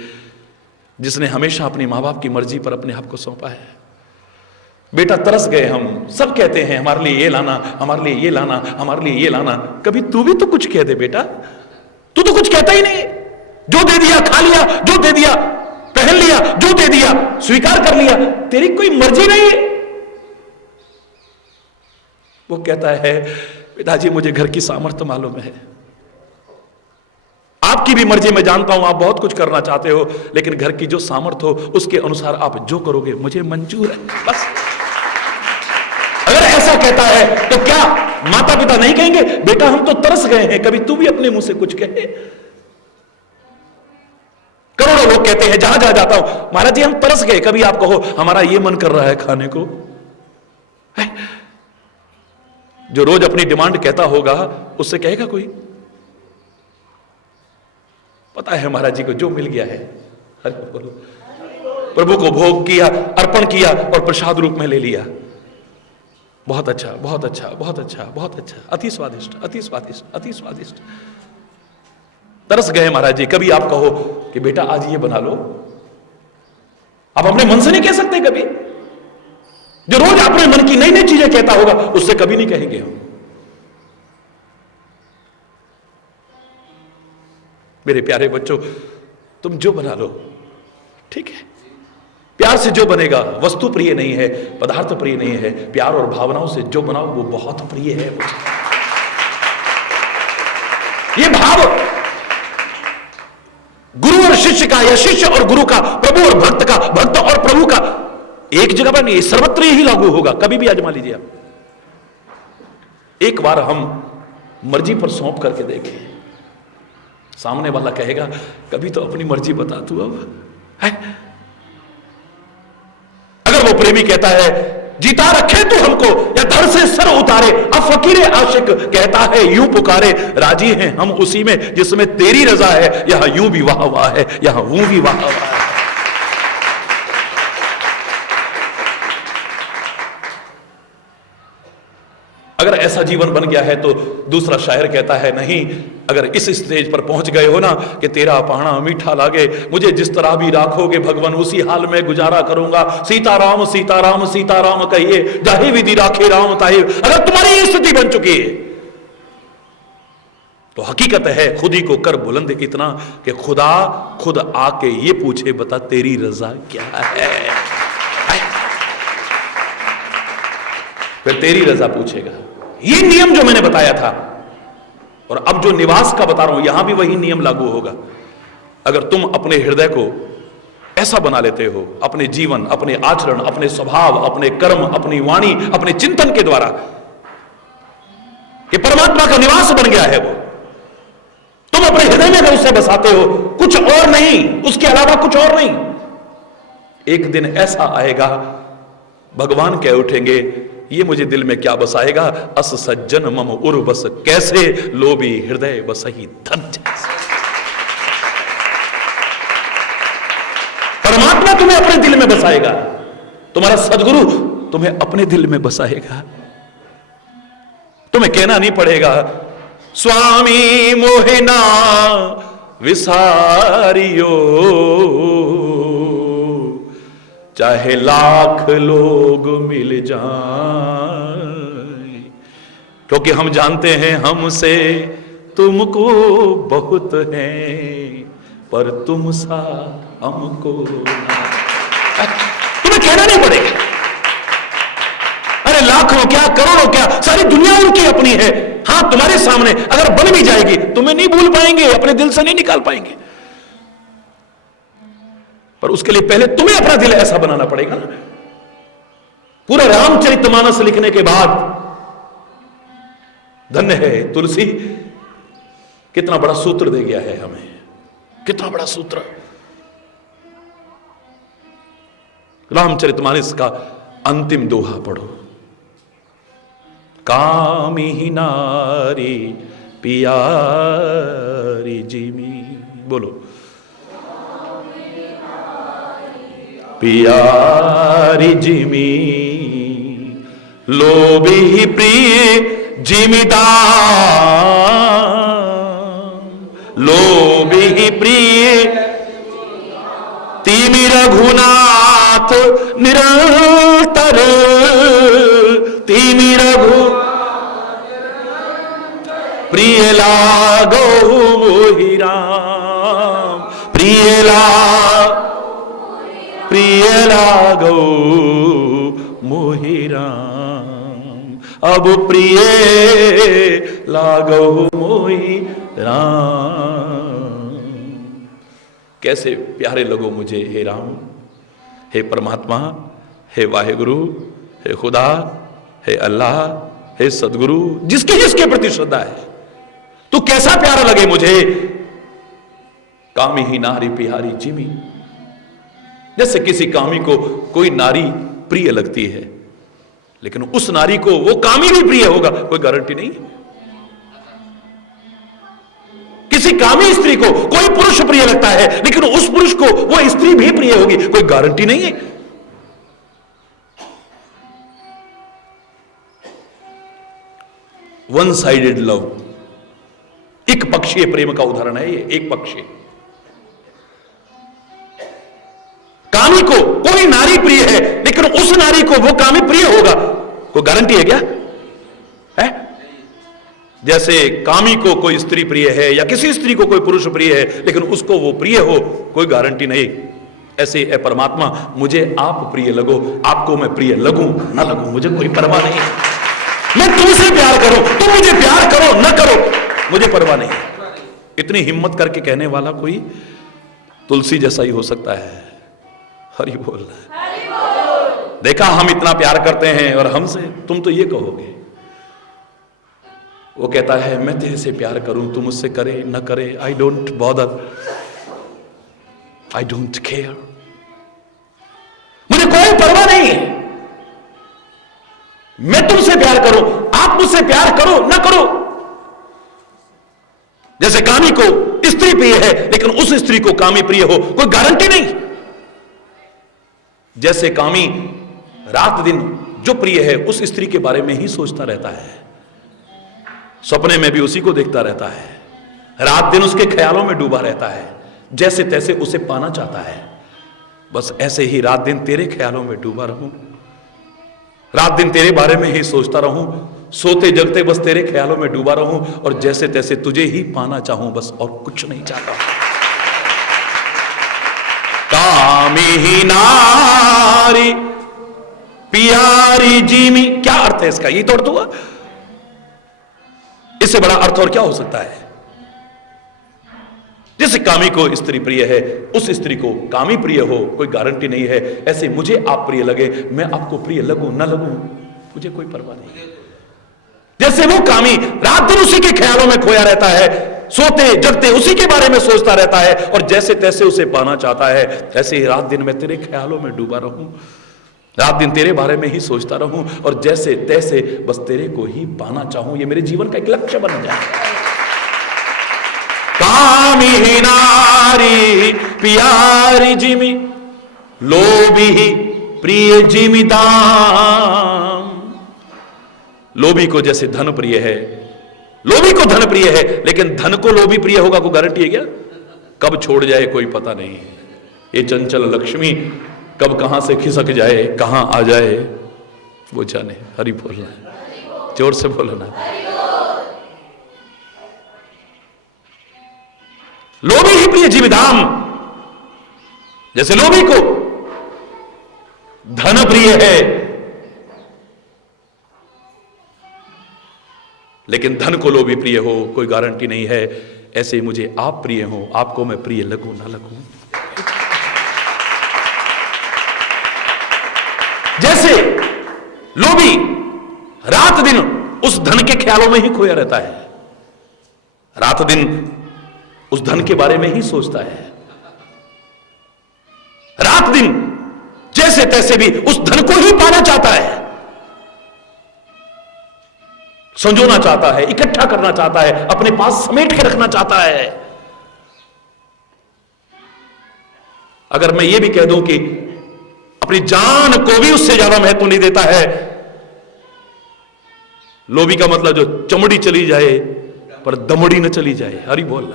जिसने हमेशा अपनी मां बाप की मर्जी पर अपने आप को सौंपा है। बेटा तरस गए हम, सब कहते हैं हमारे लिए ये लाना, हमारे लिए ये लाना, हमारे लिए ये लाना। कभी तू भी तो कुछ कह दे बेटा, तू तो कुछ कहता ही नहीं। जो दे दिया खा लिया, जो दे दिया पहन लिया, जो दे दिया स्वीकार कर लिया, तेरी कोई मर्जी नहीं है। वो कहता है पिताजी मुझे घर की सामर्थ्य मालूम है, आपकी भी मर्जी मैं जानता हूं, आप बहुत कुछ करना चाहते हो, लेकिन घर की जो सामर्थ्य हो उसके अनुसार आप जो करोगे मुझे मंजूर है। बस अगर ऐसा कहता है तो क्या माता पिता नहीं कहेंगे बेटा हम तो तरस गए हैं, कभी तू भी अपने मुंह से कुछ कहे? करोड़ों लोग कहते हैं जहां जहां जाता हूं महाराज जी हम तरस गए, कभी आप कहो हमारा ये मन कर रहा है खाने को। है? जो रोज अपनी डिमांड कहता होगा उससे कहेगा कोई? पता है महाराज जी को जो मिल गया है, प्रभु को भोग किया, अर्पण किया और प्रसाद रूप में ले लिया। बहुत अच्छा, बहुत अच्छा, बहुत अच्छा, बहुत अच्छा, अति स्वादिष्ट, अति स्वादिष्ट, अति स्वादिष्ट। तरस गए महाराज जी, कभी आप कहो कि बेटा आज ये बना लो? आप अपने मन से नहीं कह सकते कभी। जो रोज अपने मन की नई नई चीजें कहता होगा उससे कभी नहीं कहेंगे हम। मेरे प्यारे बच्चों तुम जो बना लो ठीक है, प्यार से जो बनेगा। वस्तु प्रिय नहीं है, पदार्थ प्रिय नहीं है, प्यार और भावनाओं से जो बनाओ वो बहुत प्रिय है मुझे। ये भाव गुरु और शिष्य का या शिष्य और गुरु का, प्रभु और भक्त का, भक्त और प्रभु का एक जगह पर नहीं, सर्वत्र ही लागू होगा। कभी भी आजमा लीजिए आप। एक बार हम मर्जी पर सौंप करके देखें, सामने वाला कहेगा कभी तो अपनी मर्जी बता तू अब है। अगर वो प्रेमी कहता है जीता रखे तू हमको या धड़ से सर उतारे। अब फकीर आशिक कहता है यूं पुकारे, राजी हैं हम उसी में जिसमें तेरी रजा है। यहां यूं भी वाह वाह है, यहां यूं भी वाह वाह है। अगर ऐसा जीवन बन गया है तो दूसरा शायर कहता है नहीं, अगर इस स्टेज पर पहुंच गए हो ना कि तेरा पाना मीठा लागे, मुझे जिस तरह भी राखोगे भगवान उसी हाल में गुजारा करूंगा। सीताराम सीताराम सीताराम कहिए, जाहे विधि राखे राम ताहे। अगर तुम्हारी ये स्थिति बन चुकी है तो हकीकत है खुद ही को कर बुलंद इतना कि खुदा खुद आके ये पूछे बता तेरी रजा क्या है। फिर तेरी रजा पूछेगा। ये नियम जो मैंने बताया था और अब जो निवास का बता रहा हूं यहां भी वही नियम लागू होगा। अगर तुम अपने हृदय को ऐसा बना लेते हो अपने जीवन, अपने आचरण, अपने स्वभाव, अपने कर्म, अपनी वाणी, अपने चिंतन के द्वारा कि परमात्मा का निवास बन गया है वो, तुम अपने हृदय में अगर उसे बसाते हो, कुछ और नहीं, उसके अलावा कुछ और नहीं, एक दिन ऐसा आएगा भगवान कह उठेंगे ये मुझे दिल में क्या बसाएगा। अस सज्जन मम उर बस कैसे, लोभी हृदय बसही धन जैसे। परमात्मा तुम्हें अपने दिल में बसाएगा, तुम्हारा सदगुरु तुम्हें अपने दिल में बसाएगा। तुम्हें कहना नहीं पड़ेगा स्वामी मोहिना विसारियो, चाहे लाख लोग मिल जाएं, क्योंकि हम जानते हैं हमसे तुमको बहुत है, पर तुम सा हमको तुम्हें कहना नहीं पड़ेगा। अरे लाखों क्या करोड़ों क्या सारी दुनिया उनकी अपनी है। हां तुम्हारे सामने अगर बन भी जाएगी तुम्हें नहीं भूल पाएंगे, अपने दिल से नहीं निकाल पाएंगे, पर उसके लिए पहले तुम्हें अपना दिल ऐसा बनाना पड़ेगा ना। पूरा रामचरितमानस लिखने के बाद धन्य है तुलसी, कितना बड़ा सूत्र दे गया है हमें, कितना बड़ा सूत्र। रामचरितमानस का अंतिम दोहा पढ़ो, कामी नारी पियारी जिमी, बोलो पियारी जिमी, लोभी प्रिय जिमीदार, लोभी प्रिय तिमि रघुनाथ निरंतर, तिमि रघु प्रिय लागो मोहि राम, प्रिय लागो मोहि राम, अब प्रिय लागो मोहि राम। कैसे प्यारे लगो मुझे हे राम, हे परमात्मा, हे वाहेगुरु, हे खुदा, हे अल्लाह, हे सदगुरु, जिसके जिसके प्रति श्रद्धा है, तू कैसा प्यारा लगे मुझे। कामी ही नारी पिहारी जिमी, जैसे किसी कामी को कोई नारी प्रिय लगती है, लेकिन उस नारी को वो कामी भी प्रिय होगा कोई गारंटी नहीं। किसी कामी स्त्री को कोई पुरुष प्रिय लगता है, लेकिन उस पुरुष को वो स्त्री भी प्रिय होगी कोई गारंटी नहीं है। वन साइडेड लव, एक पक्षीय प्रेम का उदाहरण है ये, एक पक्षीय। कामी को कोई नारी प्रिय है, लेकिन उस नारी को वो कामी प्रिय होगा कोई गारंटी है क्या? है? जैसे कामी को कोई स्त्री प्रिय है या किसी स्त्री को कोई पुरुष प्रिय है, लेकिन उसको वो प्रिय हो कोई गारंटी नहीं। ऐसे है परमात्मा, मुझे आप प्रिय लगो, आपको मैं प्रिय लगूं ना लगूं मुझे कोई परवाह नहीं। मैं तुमसे प्यार करूं, तुम मुझे प्यार करो ना करो मुझे परवाह नहीं। इतनी हिम्मत करके कहने वाला कोई तुलसी जैसा ही हो सकता है। हरि बोल। देखा हम इतना प्यार करते हैं और हमसे तुम तो ये कहोगे। वो कहता है मैं तेरे से प्यार करूं, तू मुझसे करे न करे, I don't bother, I don't care, मुझे कोई परवाह नहीं है। मैं तुमसे प्यार करूं, आप मुझसे प्यार करो ना करो। जैसे कामी को स्त्री प्रिय है लेकिन उस स्त्री को कामी प्रिय हो, कोई गारंटी नहीं। जैसे कामी रात दिन जो प्रिय है उस स्त्री के बारे में ही सोचता रहता है, सपने में भी उसी को देखता रहता है, रात दिन उसके ख्यालों में डूबा रहता है, जैसे तैसे उसे पाना चाहता है। बस ऐसे ही रात दिन तेरे ख्यालों में डूबा रहूं, रात दिन तेरे बारे में ही सोचता रहूं, सोते जगते बस तेरे ख्यालों में डूबा रहूं और जैसे तैसे तुझे ही पाना चाहूं, बस और कुछ नहीं चाहता। कामी ही नारी प्यारी जीमी, क्या अर्थ है इसका? ये तो अर्थ हुआ। इससे बड़ा अर्थ और क्या हो सकता है? जैसे कामी को स्त्री प्रिय है, उस स्त्री को कामी प्रिय हो, कोई गारंटी नहीं है। ऐसे मुझे आप प्रिय लगे, मैं आपको प्रिय लगूं ना लगूं, मुझे कोई परवाह नहीं। जैसे वो कामी रात दिन उसी के ख्यालों में खोया रहता है, सोते जगते उसी के बारे में सोचता रहता है और जैसे तैसे उसे पाना चाहता है, ऐसे ही रात दिन मैं तेरे ख्यालों में डूबा रहूं, रात दिन तेरे बारे में ही सोचता रहूं और जैसे तैसे बस तेरे को ही पाना चाहूं, ये मेरे जीवन का एक लक्ष्य बन जाए। कामी ही नारी प्यारी जिमी, लोभी ही प्रिय जिमी दाम। लोभी को जैसे धन प्रिय है, लोभी को धन प्रिय है, लेकिन धन को लोभी प्रिय होगा, कोई गारंटी है क्या? कब छोड़ जाए कोई पता नहीं। ये चंचल लक्ष्मी कब कहां से खिसक जाए, कहां आ जाए, वो जाने। हरि बोलना, जोर से बोलना। लोभी ही प्रिय जीविदाम, जैसे लोभी को धन प्रिय है, लेकिन धन को लोभी प्रिय हो, कोई गारंटी नहीं है। ऐसे ही मुझे आप प्रिय हो, आपको मैं प्रिय लगूं ना लगूं। जैसे लोभी रात दिन उस धन के ख्यालों में ही खोया रहता है, रात दिन उस धन के बारे में ही सोचता है, रात दिन जैसे तैसे भी उस धन को ही पाना चाहता है, संजोना चाहता है, इकट्ठा करना चाहता है, अपने पास समेट के रखना चाहता है। अगर मैं ये भी कह दूं कि अपनी जान को भी उससे ज्यादा महत्व नहीं देता है, लोभी का मतलब जो चमड़ी चली जाए पर दमड़ी न चली जाए। हरि बोल,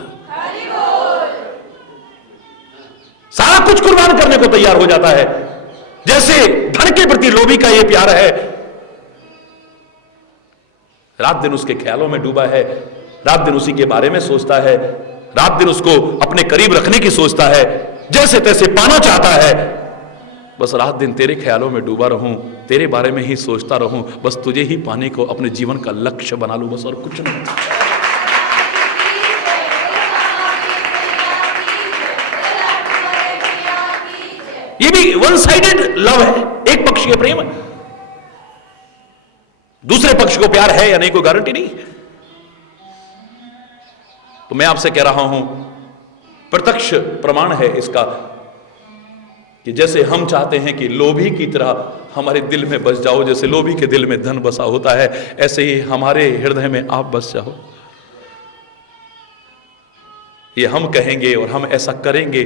सारा कुछ कुर्बान करने को तैयार हो जाता है। जैसे धन के प्रति लोभी का यह प्यार है, रात दिन उसके ख्यालों में डूबा है, रात दिन उसी के बारे में सोचता है, रात दिन उसको अपने करीब रखने की सोचता है, जैसे तैसे पाना चाहता है। बस रात दिन तेरे ख्यालों में डूबा रहूं, तेरे बारे में ही सोचता रहूं, बस तुझे ही पाने को अपने जीवन का लक्ष्य बना लूं, बस और कुछ नहीं। ये भी वन साइडेड लव है, एक पक्षीय प्रेम है। दूसरे पक्ष को प्यार है या नहीं कोई गारंटी नहीं। तो मैं आपसे कह रहा हूं, प्रत्यक्ष प्रमाण है इसका कि जैसे हम चाहते हैं कि लोभी की तरह हमारे दिल में बस जाओ, जैसे लोभी के दिल में धन बसा होता है, ऐसे ही हमारे हृदय में आप बस जाओ। ये हम कहेंगे और हम ऐसा करेंगे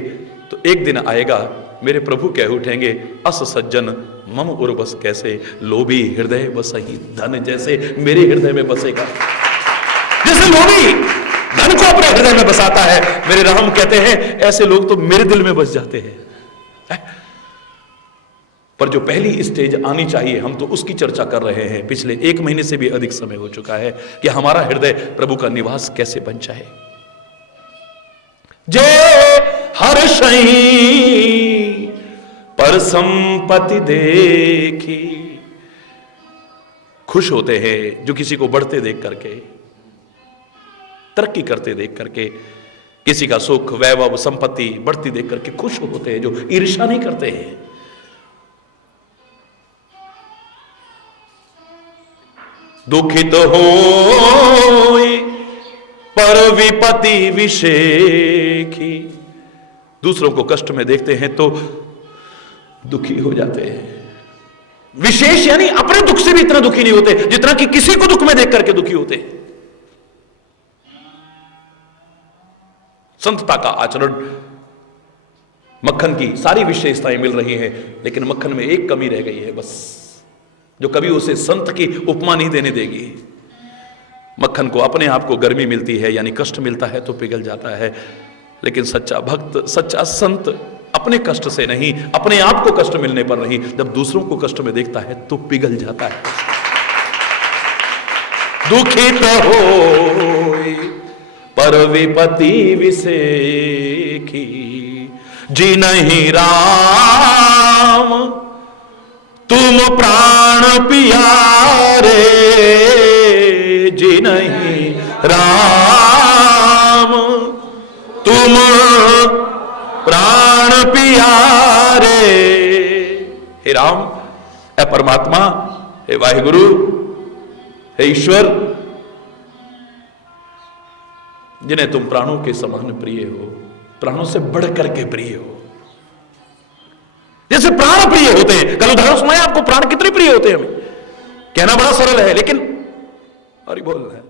तो एक दिन आएगा मेरे प्रभु कह उठेंगे, अस सज्जन मम उर्वस कैसे, लोभी हृदय बसहि धन जैसे मेरे हृदय में बसेगा। जैसे लोभी धन को अपने हृदय में बसाता है, मेरे राम कहते हैं ऐसे लोग तो मेरे दिल में बस जाते हैं। पर जो पहली स्टेज आनी चाहिए, हम तो उसकी चर्चा कर रहे हैं पिछले 1 महीने से भी अधिक समय हो चुका है कि हमारा हृदय प्रभु का निवास कैसे बन जाए। जय हर्षई पर संपत्ति देखी, खुश होते हैं जो किसी को बढ़ते देख करके, तरक्की करते देख करके, किसी का सुख वैभव संपत्ति बढ़ती देख करके खुश होते हैं, जो ईर्ष्या नहीं करते हैं। दुखित होई पर विपत्ति विषेखी, दूसरों को कष्ट में देखते हैं तो दुखी हो जाते हैं। विशेष यानी अपने दुख से भी इतना दुखी नहीं होते जितना कि किसी को दुख में देख करके दुखी होते। संतता का आचरण, मक्खन की सारी विशेषताएं मिल रही हैं, लेकिन मक्खन में एक कमी रह गई है बस, जो कभी उसे संत की उपमा नहीं देने देगी। मक्खन को अपने आप को गर्मी मिलती है यानी कष्ट मिलता है तो पिघल जाता है, लेकिन सच्चा भक्त, सच्चा संत अपने कष्ट से नहीं, अपने आप को कष्ट मिलने पर नहीं, जब दूसरों को कष्ट में देखता है तो पिघल जाता है। दुखित होई पर विपत्ति विसेखी, जी नहीं राम तुम प्राण पियारे, जी नहीं राम तुम प्राण पियारे। हे राम, हे परमात्मा, हे वाहिगुरु, हे ईश्वर, जिन्हें तुम प्राणों के समान प्रिय हो, प्राणों से बढ़ करके प्रिय हो, जैसे प्राण प्रिय होते हैं। कल उदाहरण सुनाया आपको, प्राण कितने प्रिय होते हैं हमें। कहना बड़ा सरल है लेकिन और बोलना है।